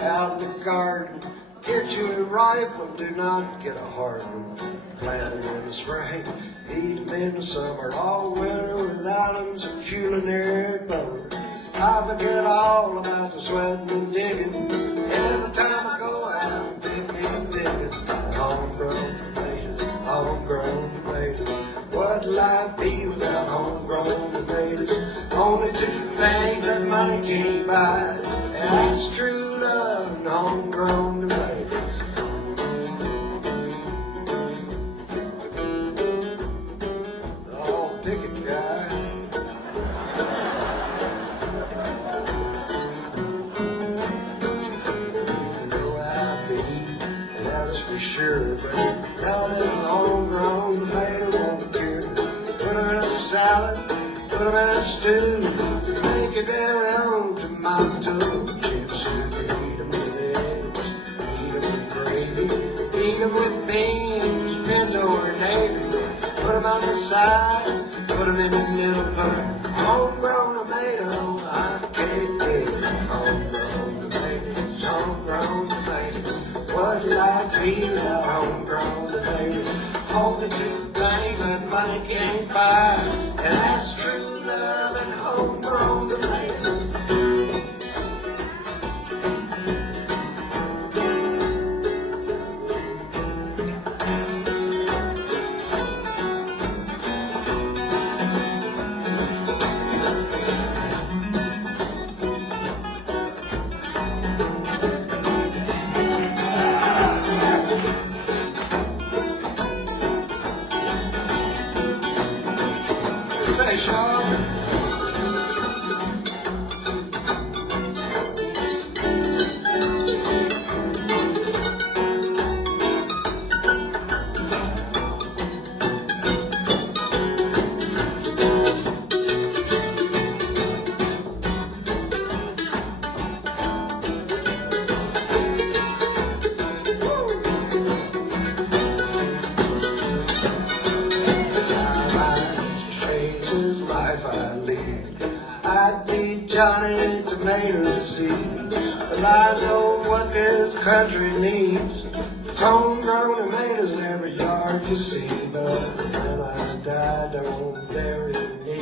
out in the garden. Get you a rifle, do not get a hard one. Plant them in the spring, eat them in the summer, all winter without them's a culinary bummer. I forget all about the sweating and digging. Every time I go out, digging. Homegrown tomatoes, homegrown tomatoes. What life be without homegrown tomatoes? Only two things that money can't buy, and that's true love and homegrown tomatoes. Oh, pick it, guy. You know I be, and that is for sure, but now that homegrown tomato won't cure. Put them in a salad, put them in a stew, make it their own tomato chips. You can eat them with eggs, eat them with gravy, eat them with beans, pinto or navy. Put them on the side, put them in the middle, put them homegrown tomato. I can't get homegrown tomatoes, homegrown tomatoes. What life be without homegrown tomatoes? Only two things that money can't buy, and that's true love and homegrown tomatoes. Say, Shawn. Johnny Tomatoes seed, but I know what this country needs. It's homegrown tomatoes in every yard you see. But when I die, don't bury me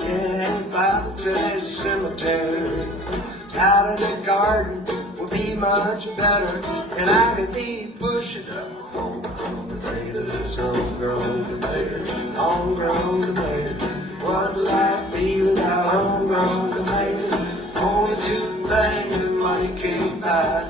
in any Bible today's cemetery. Out in the garden would be much better, and I could be pushing up homegrown tomatoes, homegrown tomatoes, homegrown tomatoes. What life be without homegrown tomatoes? Only two things that money can't buy,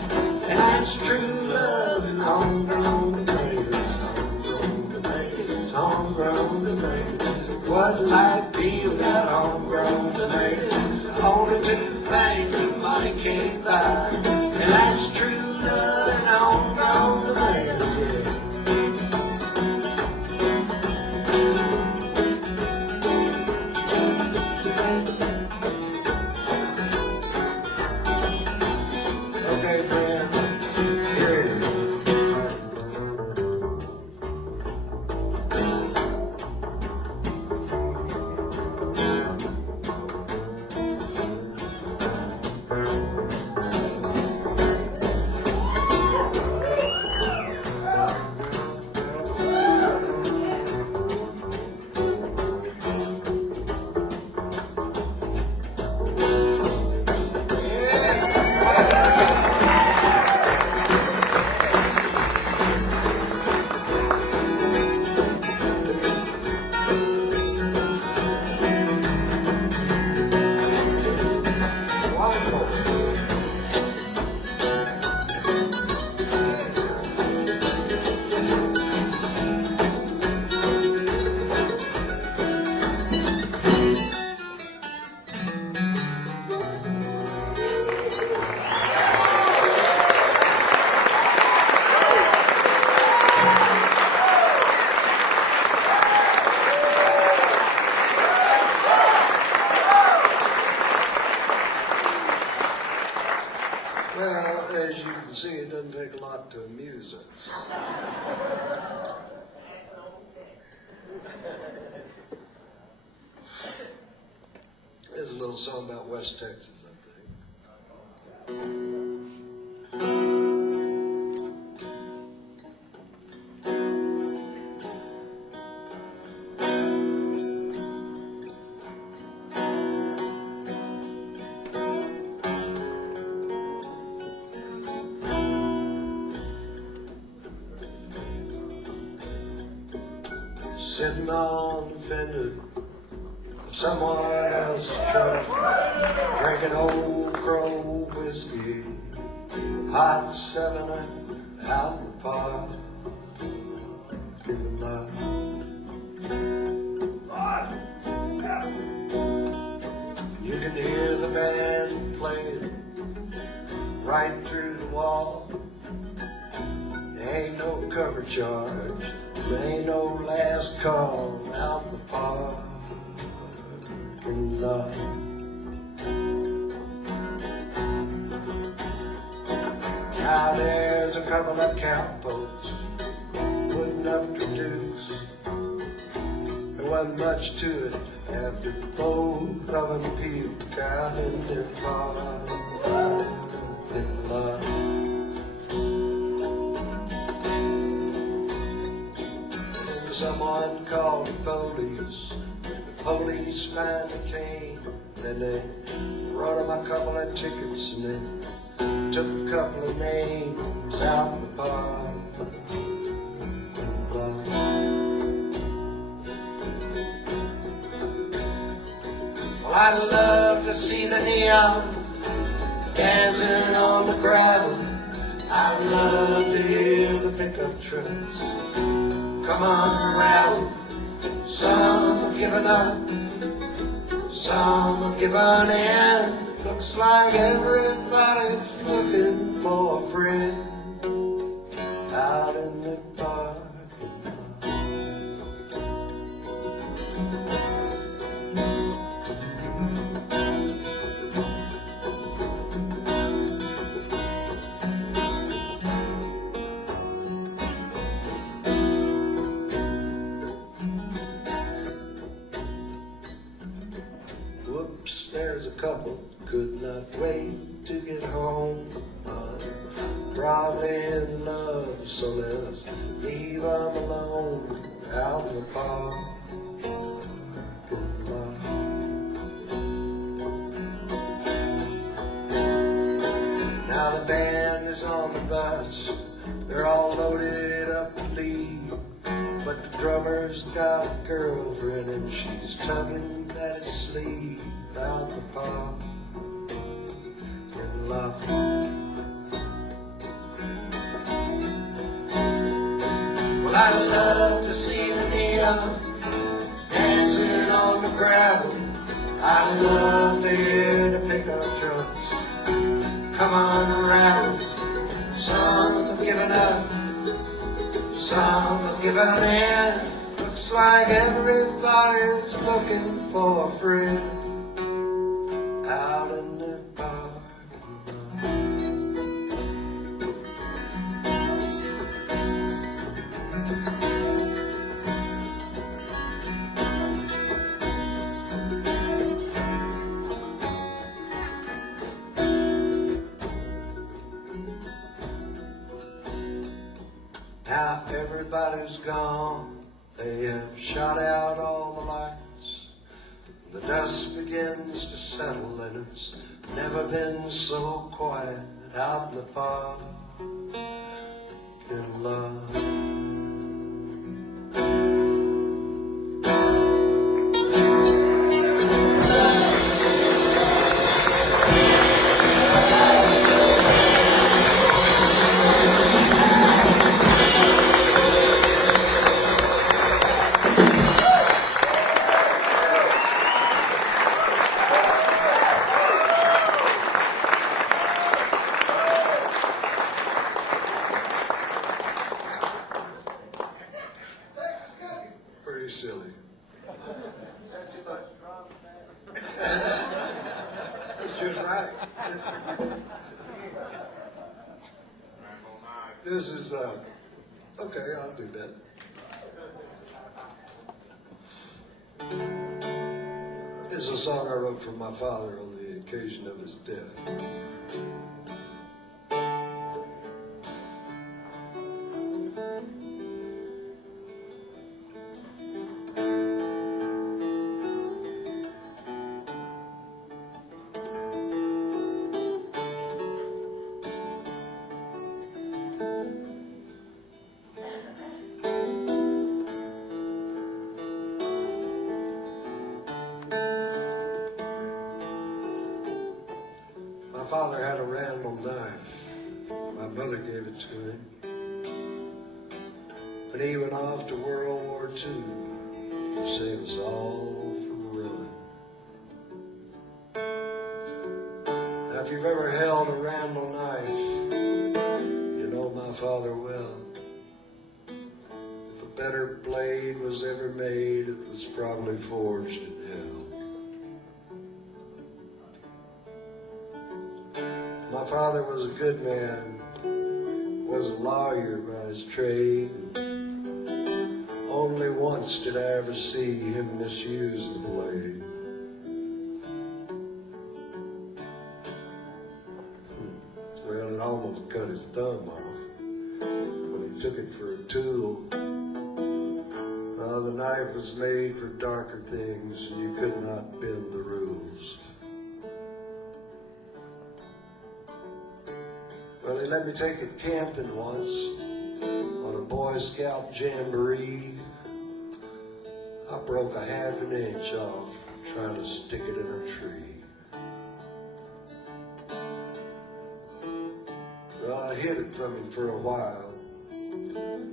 and that's true love and homegrown tomatoes, homegrown tomatoes, homegrown tomatoes. What life be without homegrown tomatoes? Only two things that money can't buy, and that's true love and homegrown tomatoes. as you can see, it doesn't take a lot to amuse us. There's a little song about West Texas, I think. Sitting on the fender of someone else's truck, drinking Old Crow whiskey, hot 7-Up out in the park in the light. You can hear the band playing right through the wall. There ain't no cover charge. There ain't no last call out in the parking lot. Now there's a couple of cowboys putting up their dukes. There wasn't much to it after both of them puked out in their parking lot. Someone called the police. The police finally came. Then they wrote them a couple of tickets and they took a couple of names out in the park. Well, I love to see the neon dancing on the gravel. I love to hear the pickup trucks come on around. Some have given up, some have given in. Looks like everybody's looking for a friend out in the parking lot. There's a couple could not wait to get home. Probably in love, so let us leave them alone out in the parking lot. Now the band is on the bus, they're all loaded up to leave, but the drummer's got a girlfriend and she's tugging at his sleeve out the parking lot. Well, I love to see the neon dancing on the gravel. I love to hear the pickup trucks come on around. Some have given up, some have given in. Looks like everybody's looking for a friend out in the parking lot. Now everybody's gone, they have shot out all the lights. The dust begins to settle and it's never been so quiet out in the parking lot. Silly. That's just right. This is, okay, I'll do that. It's a song I wrote for my father on the occasion of his death. My father had a Randall Knife. My mother gave it to him. When he went off to World War II to save us all from ruin. Now, if you've ever held a Randall Knife, you know my father well. If a better blade was ever made, it was probably forged in hell. My father was a good man, was a lawyer by his trade. Only once did I ever see him misuse the blade. Well, it almost cut his thumb off when he took it for a tool. The knife was made for darker things, and you could not bend the rules. Well, he let me take it camping once on a Boy Scout jamboree. I broke a ½ an inch off trying to stick it in a tree. Well, I hid it from him for a while,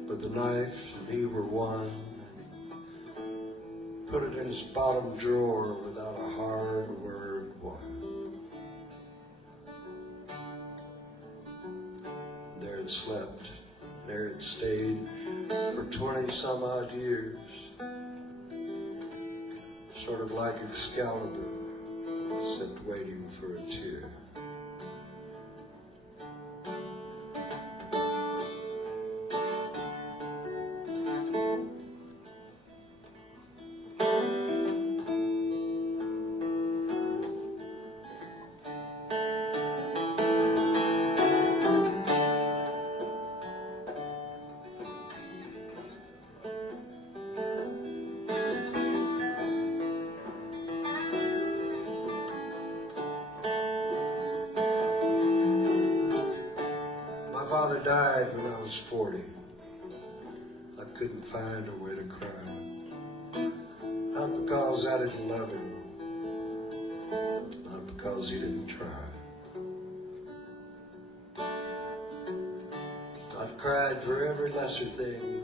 but the knife and he were one. Put it in his bottom drawer without a hard word won. There it slept, there it stayed for 20 some odd years. Sort of like Excalibur, except waiting for a tear. My father died when I was 40. I couldn't find a way to cry. Not because I didn't love him, not because he didn't try. I've cried for every lesser thing,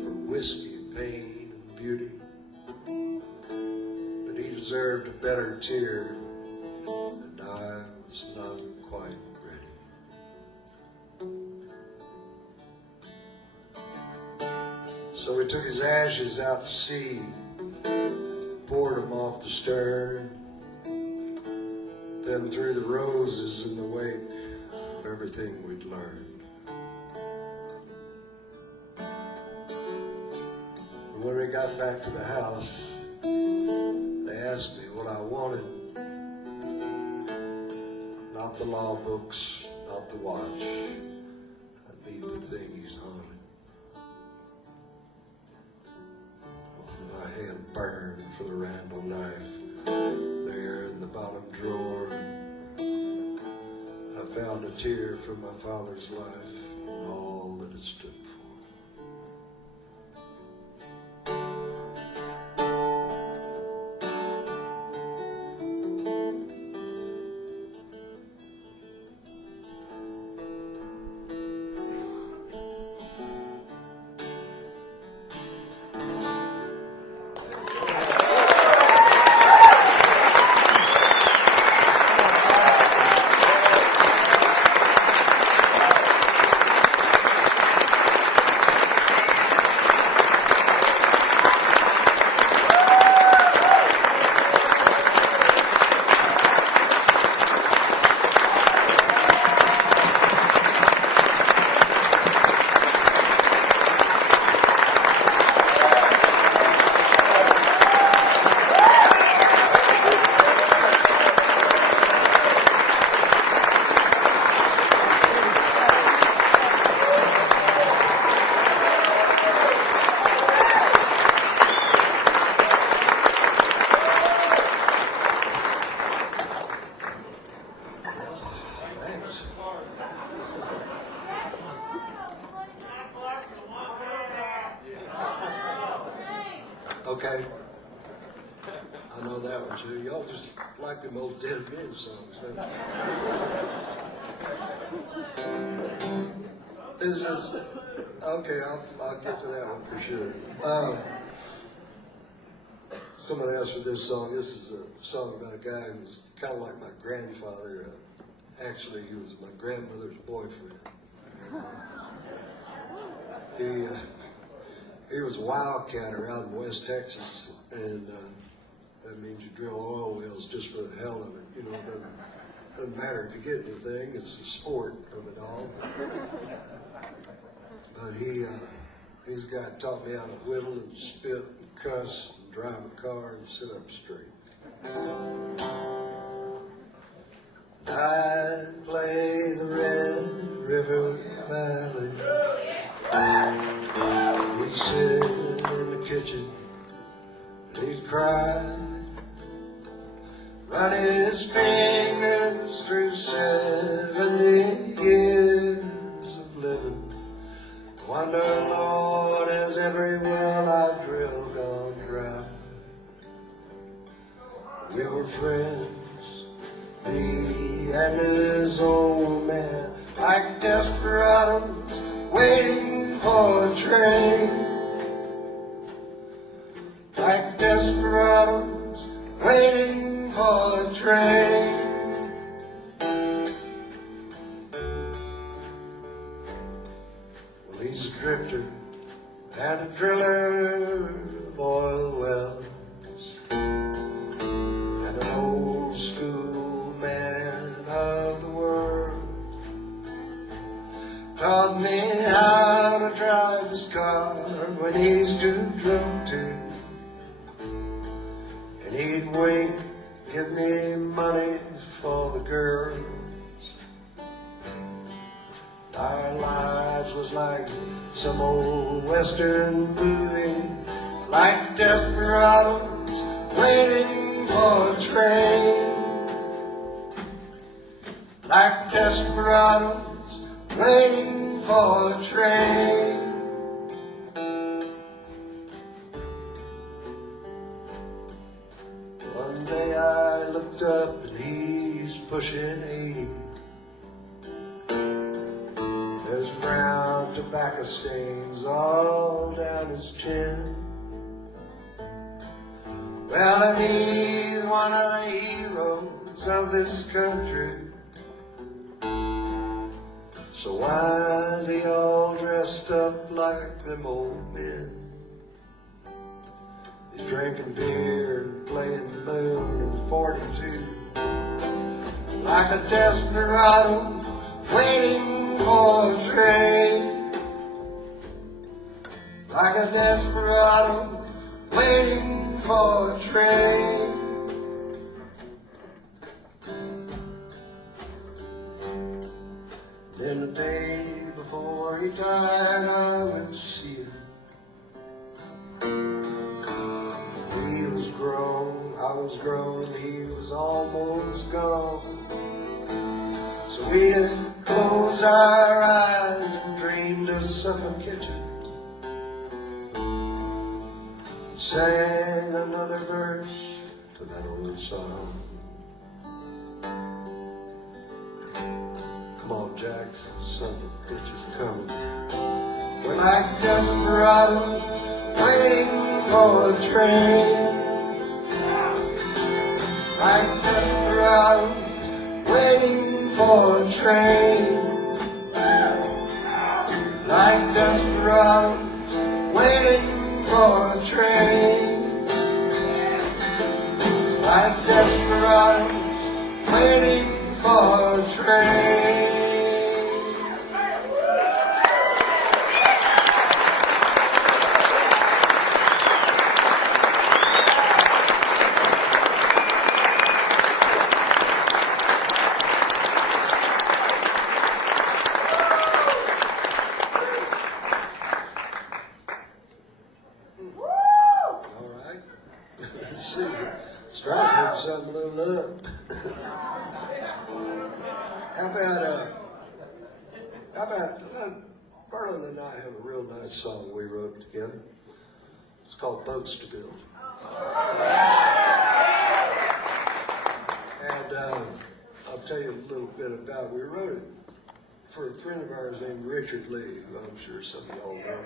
for whiskey, pain, and beauty. But he deserved a better tear, and I was not quite ready. So we took his ashes out to sea, poured them off the stern, then threw the roses in the wake of everything we'd learned. And when we got back to the house, they asked me what I wanted. Not the law books, not the watch. I need the thing he's haunted. My hand burned for the Randall Knife. There in the bottom drawer, I found a tear from my father's life and all that it stood for. Okay. I know that one too. Y'all just like them old Dead Men songs. Huh? This is okay. I'll get to that one for sure. Someone asked for this song. This is a song about a guy who was kind of like my grandfather. Actually, he was my grandmother's boyfriend. He was a wildcatter out in West Texas, and that means you drill oil wells just for the hell of it. You know, it doesn't matter if you get anything. It's the sport of it all. But he's a guy that taught me how to whittle and spit and cuss and drive a car and sit up straight. I'd play the Red River Valley. He'd sit in the kitchen and he'd cry, run his fingers through 70 years of living. Wonder, Lord, has every well I've drilled gone dry? We were friends, me and his old man, like desperados waiting for a train. Like desperados waiting for a train. Well, he's a drifter and a driller of oil wells, and an old school man of the world. Taught me how to drive his car when he's too drunk to. And he'd wink, give me money for the girls. Our lives was like some old western movie, like desperados waiting for a train. Like desperados waiting for a train. One day I looked up and he's pushing 80. There's brown tobacco stains all down his chin. Well, and he's one of the heroes of this country. So why is he all dressed up like them old men? He's drinking beer and playing the moon in 42. Like a desperado waiting for a train. Like a desperado waiting for a train. Then the day before he died, I went to see him. He was grown, I was grown, he was almost gone. So we just closed our eyes and dreamed of summer kitchen. And sang another verse to that old song. Come on, Jack, son of a bitch is coming. We're like desperados waiting for a train. Like desperados waiting for a train. Like desperados waiting for a train. Like desperados waiting for a train. Verlon and I have a real nice song we wrote together. It's It's called Boats to Build. And I'll tell you a little bit about it. We wrote it for a friend of ours named Richard Lee, who I'm sure some of y'all know.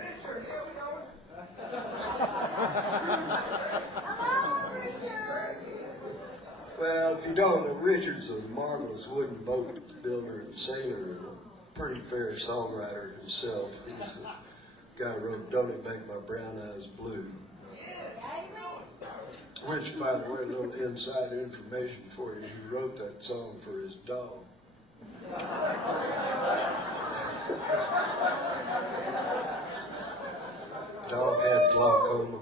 Well, if you don't know, Richard's a marvelous wooden boat builder and singer and a pretty fair songwriter himself. He's the guy who wrote Don't It Make My Brown Eyes Blue. Which, by the way, a little inside information for you, he wrote that song for his dog. Dog had glaucoma.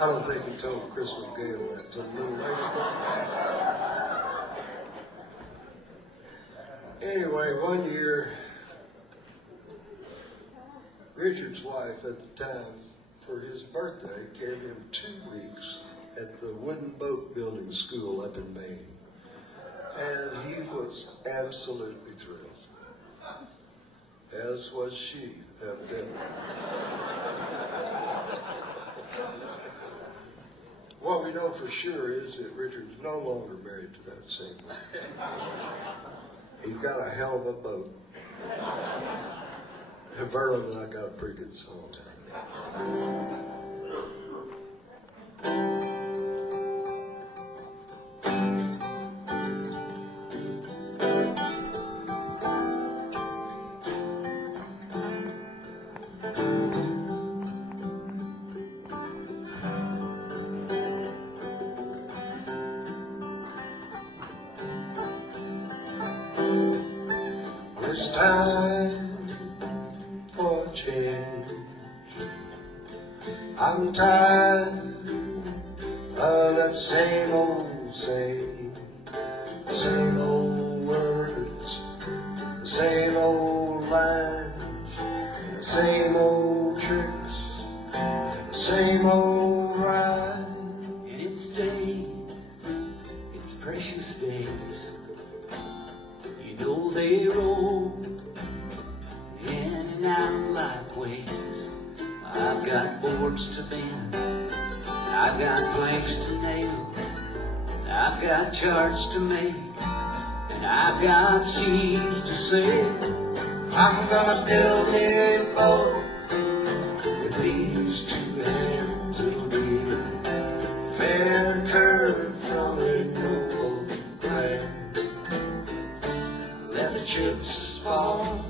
I don't think he told Christmas Gale that till a little later. Anyway, one year, Richard's wife at the time, for his birthday, gave him 2 weeks at the wooden boat building school up in Maine. And he was absolutely thrilled. As was she, evidently. What we know for sure is that Richard's no longer married to that same woman. He's got a hell of a boat. And Verlon and I got a pretty good song. It's time for a change. I'm tired of that same old saying, same old words, the same old lines, the same old tricks, the same old rhyme. And it's days, it's precious days. You know they roll in and out like waves. I've got boards to bend, I've got blanks to nail, I've got charts to make, and I've got seas to sail. I'm gonna build me a boat with these 2 hands. It'll be a fair curve from a noble plan. Let the chips fall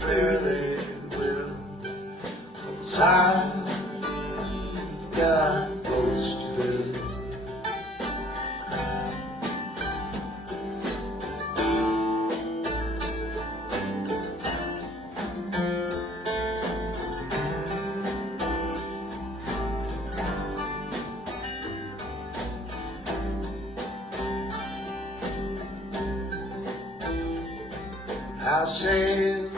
where they will, 'cause I've got boats to build. I sail,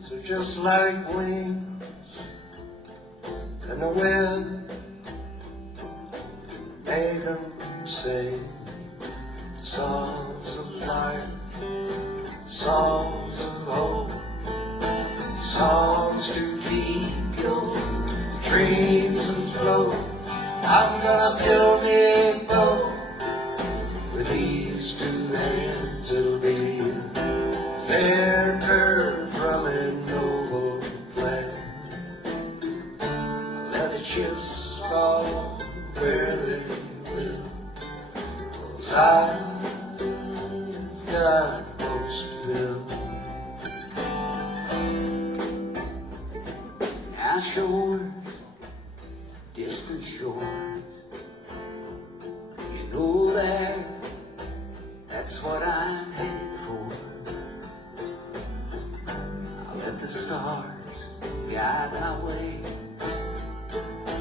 so just like wings, and the wind made them sing songs of life, songs of hope, songs to keep your dreams afloat. I'm gonna build me a boat with these 2 hands. It'll be a fair curve from a noble plan. Let the chips fall where they will, 'cause I've got boats to build. Now shores, distant shores, you know there, that's what I'm headed for. I'll let the stars guide our way.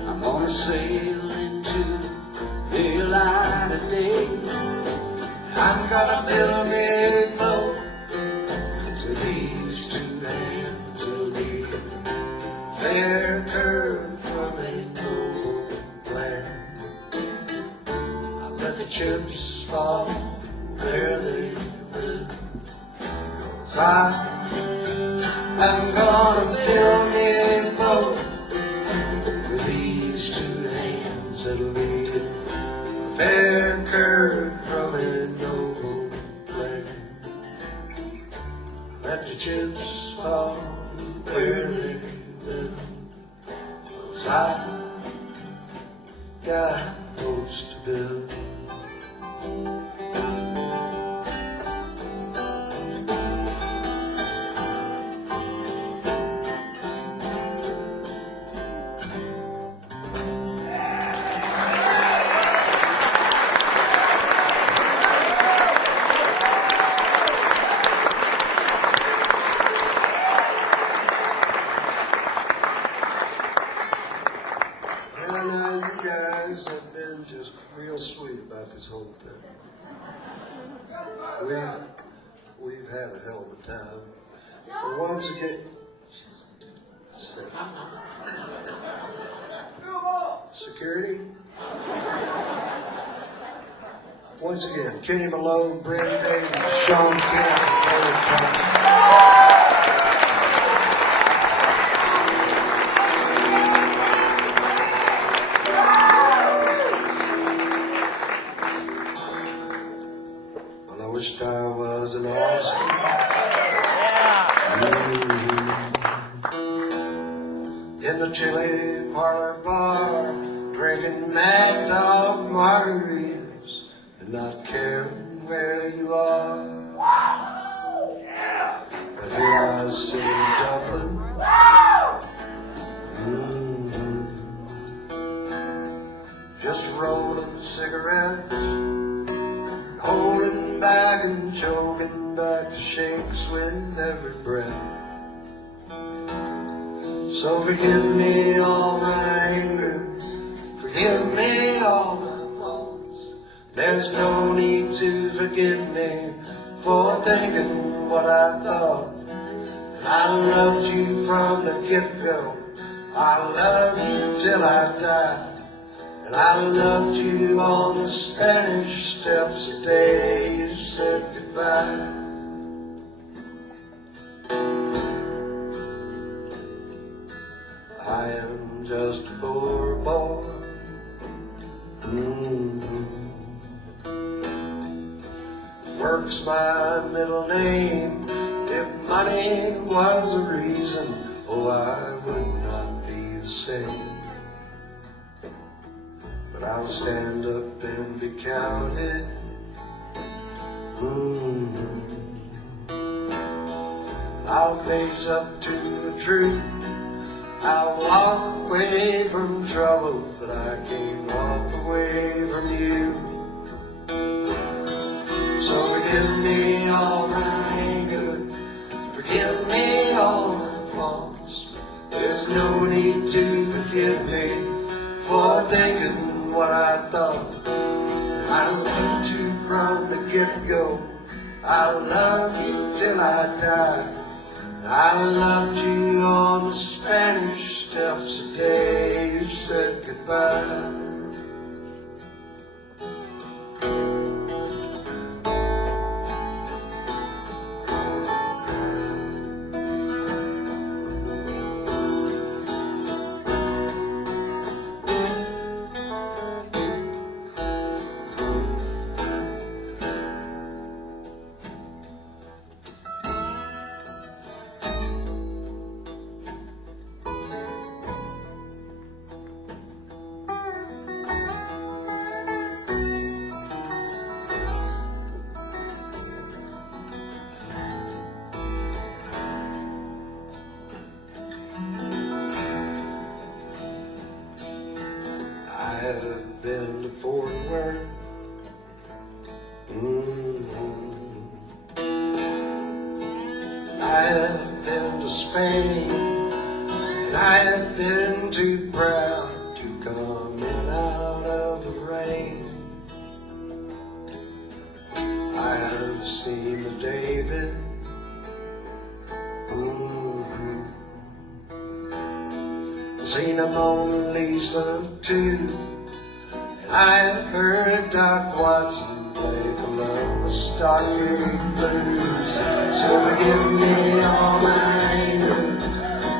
I'm gonna sail into the light of day. I'm gonna build me a boat to these 2 hands. It'll be a fair curve from a noble plan. I'll let the chips fall where they will, 'cause I'm gonna build me a boat let your chips fall where they will. 'Cause I got a house to build. Real sweet about this whole thing. We've had a hell of a time. But once again, security. Once again, Kenny Malone, Brandon Davis, Shawn, Thompson. Wished I was in Austin. In the chili parlor bar, drinking Mad Dog margaritas and not caring where you are. But here I sit in Dublin, just rolling cigarettes, holding back and choking back the shakes with every breath. So forgive me all my anger, forgive me all my faults. There's no need to forgive me for thinking what I thought. I loved you from the get-go, I love you till I die. And I loved you on the Spanish steps the day you said goodbye. I am just a poor boy. Work's my middle name. If money was a reason, oh, I would not be the same. But I'll stand up and be counted. I'll face up to the truth. I'll walk away from trouble, but I can't walk away from you. So forgive me all my anger, forgive me all my faults. There's no need to forgive me for thinking what I thought. I loved you from the get-go, I love you till I die. I loved you on the Spanish steps the day you said goodbye. I've been to Fort Worth, I have been to Spain, and I have been too proud to come in out of the rain. I have seen the David, seen the Mona Lisa too. I have heard Doc Watson play Columbus Stockade Blues. So forgive me all my anger,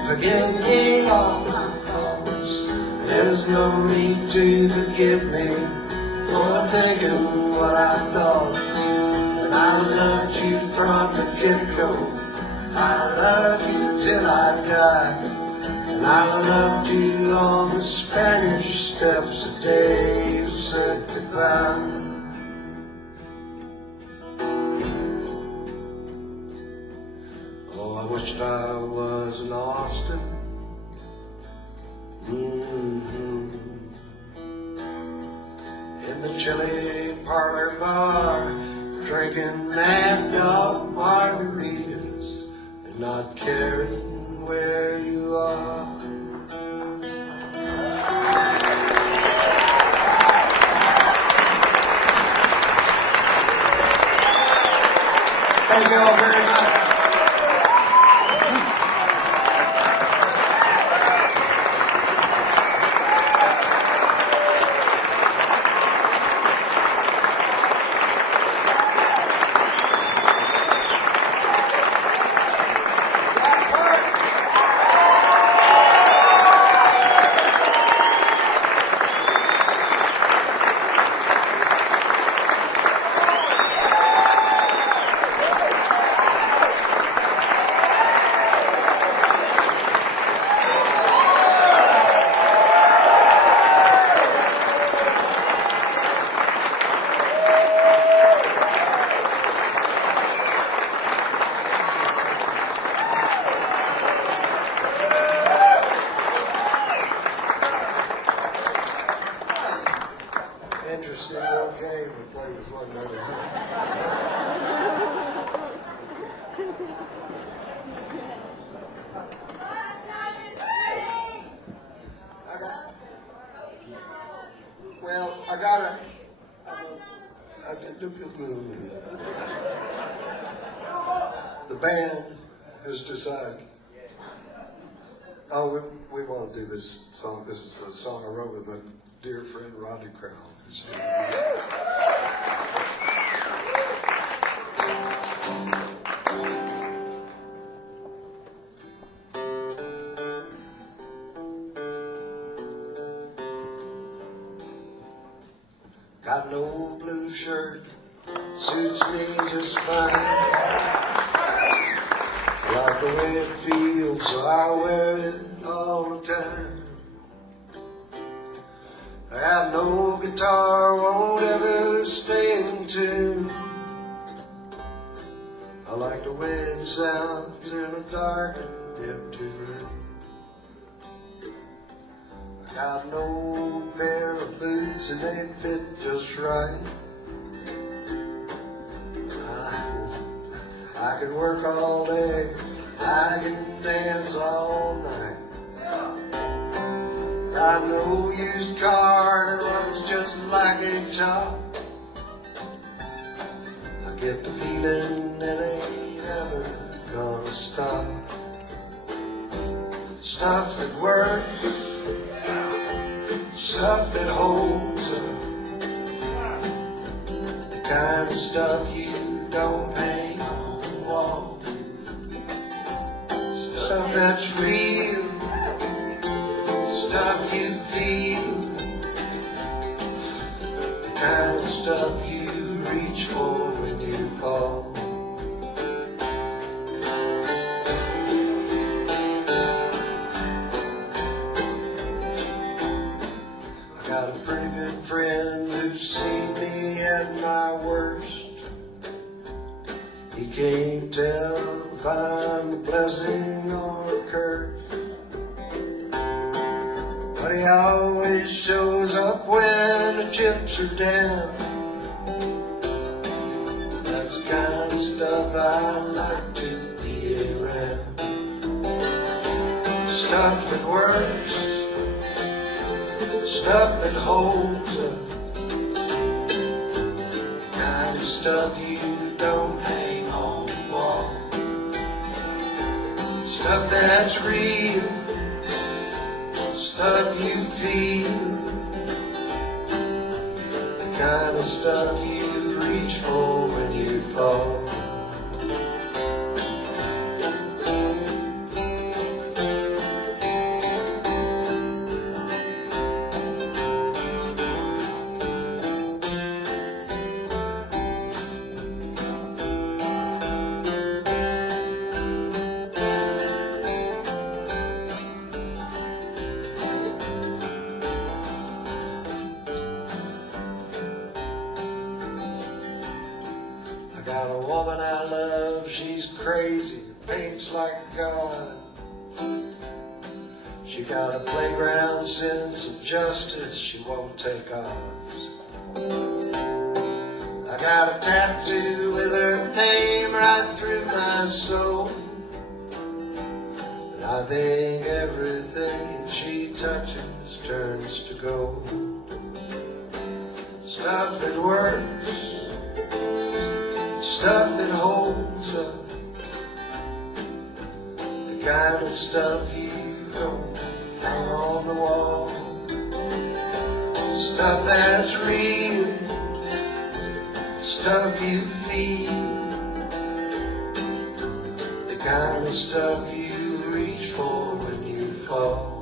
forgive me all my faults. There's no need to forgive me for thinking what I thought. And I loved you from the get-go, I love you till I die, and I loved you on the Spanish steps the day you said goodbye. Oh, I wished I was in Austin. In the chilly parlor bar, drinking mad dog margaritas and not caring where you are. Thank you all very much. Interesting little game we play with one another. The band has decided. Oh, we want to do this song. This is a song I wrote with my dear friend Rodney Crowell. Got no blue shirt, suits me just fine. Like the way it feels, so I wear it all the time. I have no guitar, won't ever stay in tune. I like the way it sounds in a dark and empty room. I got no pair of boots and they fit just right. I can work all day, I can dance all night. Got no used car that runs just like a top. I get the feeling it ain't ever gonna stop. Stuff that works, stuff that holds up, the kind of stuff you don't hang on the wall. Stuff that's real, stuff you feel, the kind of stuff you reach for when you fall. I got a pretty good friend who's seen me at my worst. He can't tell if I'm a blessing or a curse, but he always shows up when the chips are down. That's the kind of stuff I like to be around. Stuff that works, stuff that holds up, the kind of stuff you don't hang on the wall. Stuff that's real, stuff you feel, the kind of stuff you reach for when you fall. got a woman I love, she's crazy, paints like God. She got a playground sense of justice, she won't take odds. I got a tattoo with her name right through my soul. And I think everything she touches turns to gold. Stuff that works, stuff that holds up, the kind of stuff you don't hang on the wall. Stuff that's real, stuff you feel, the kind of stuff you reach for when you fall.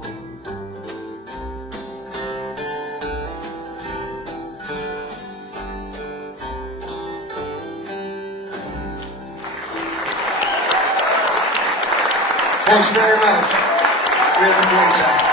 Thanks very much. We had a great time.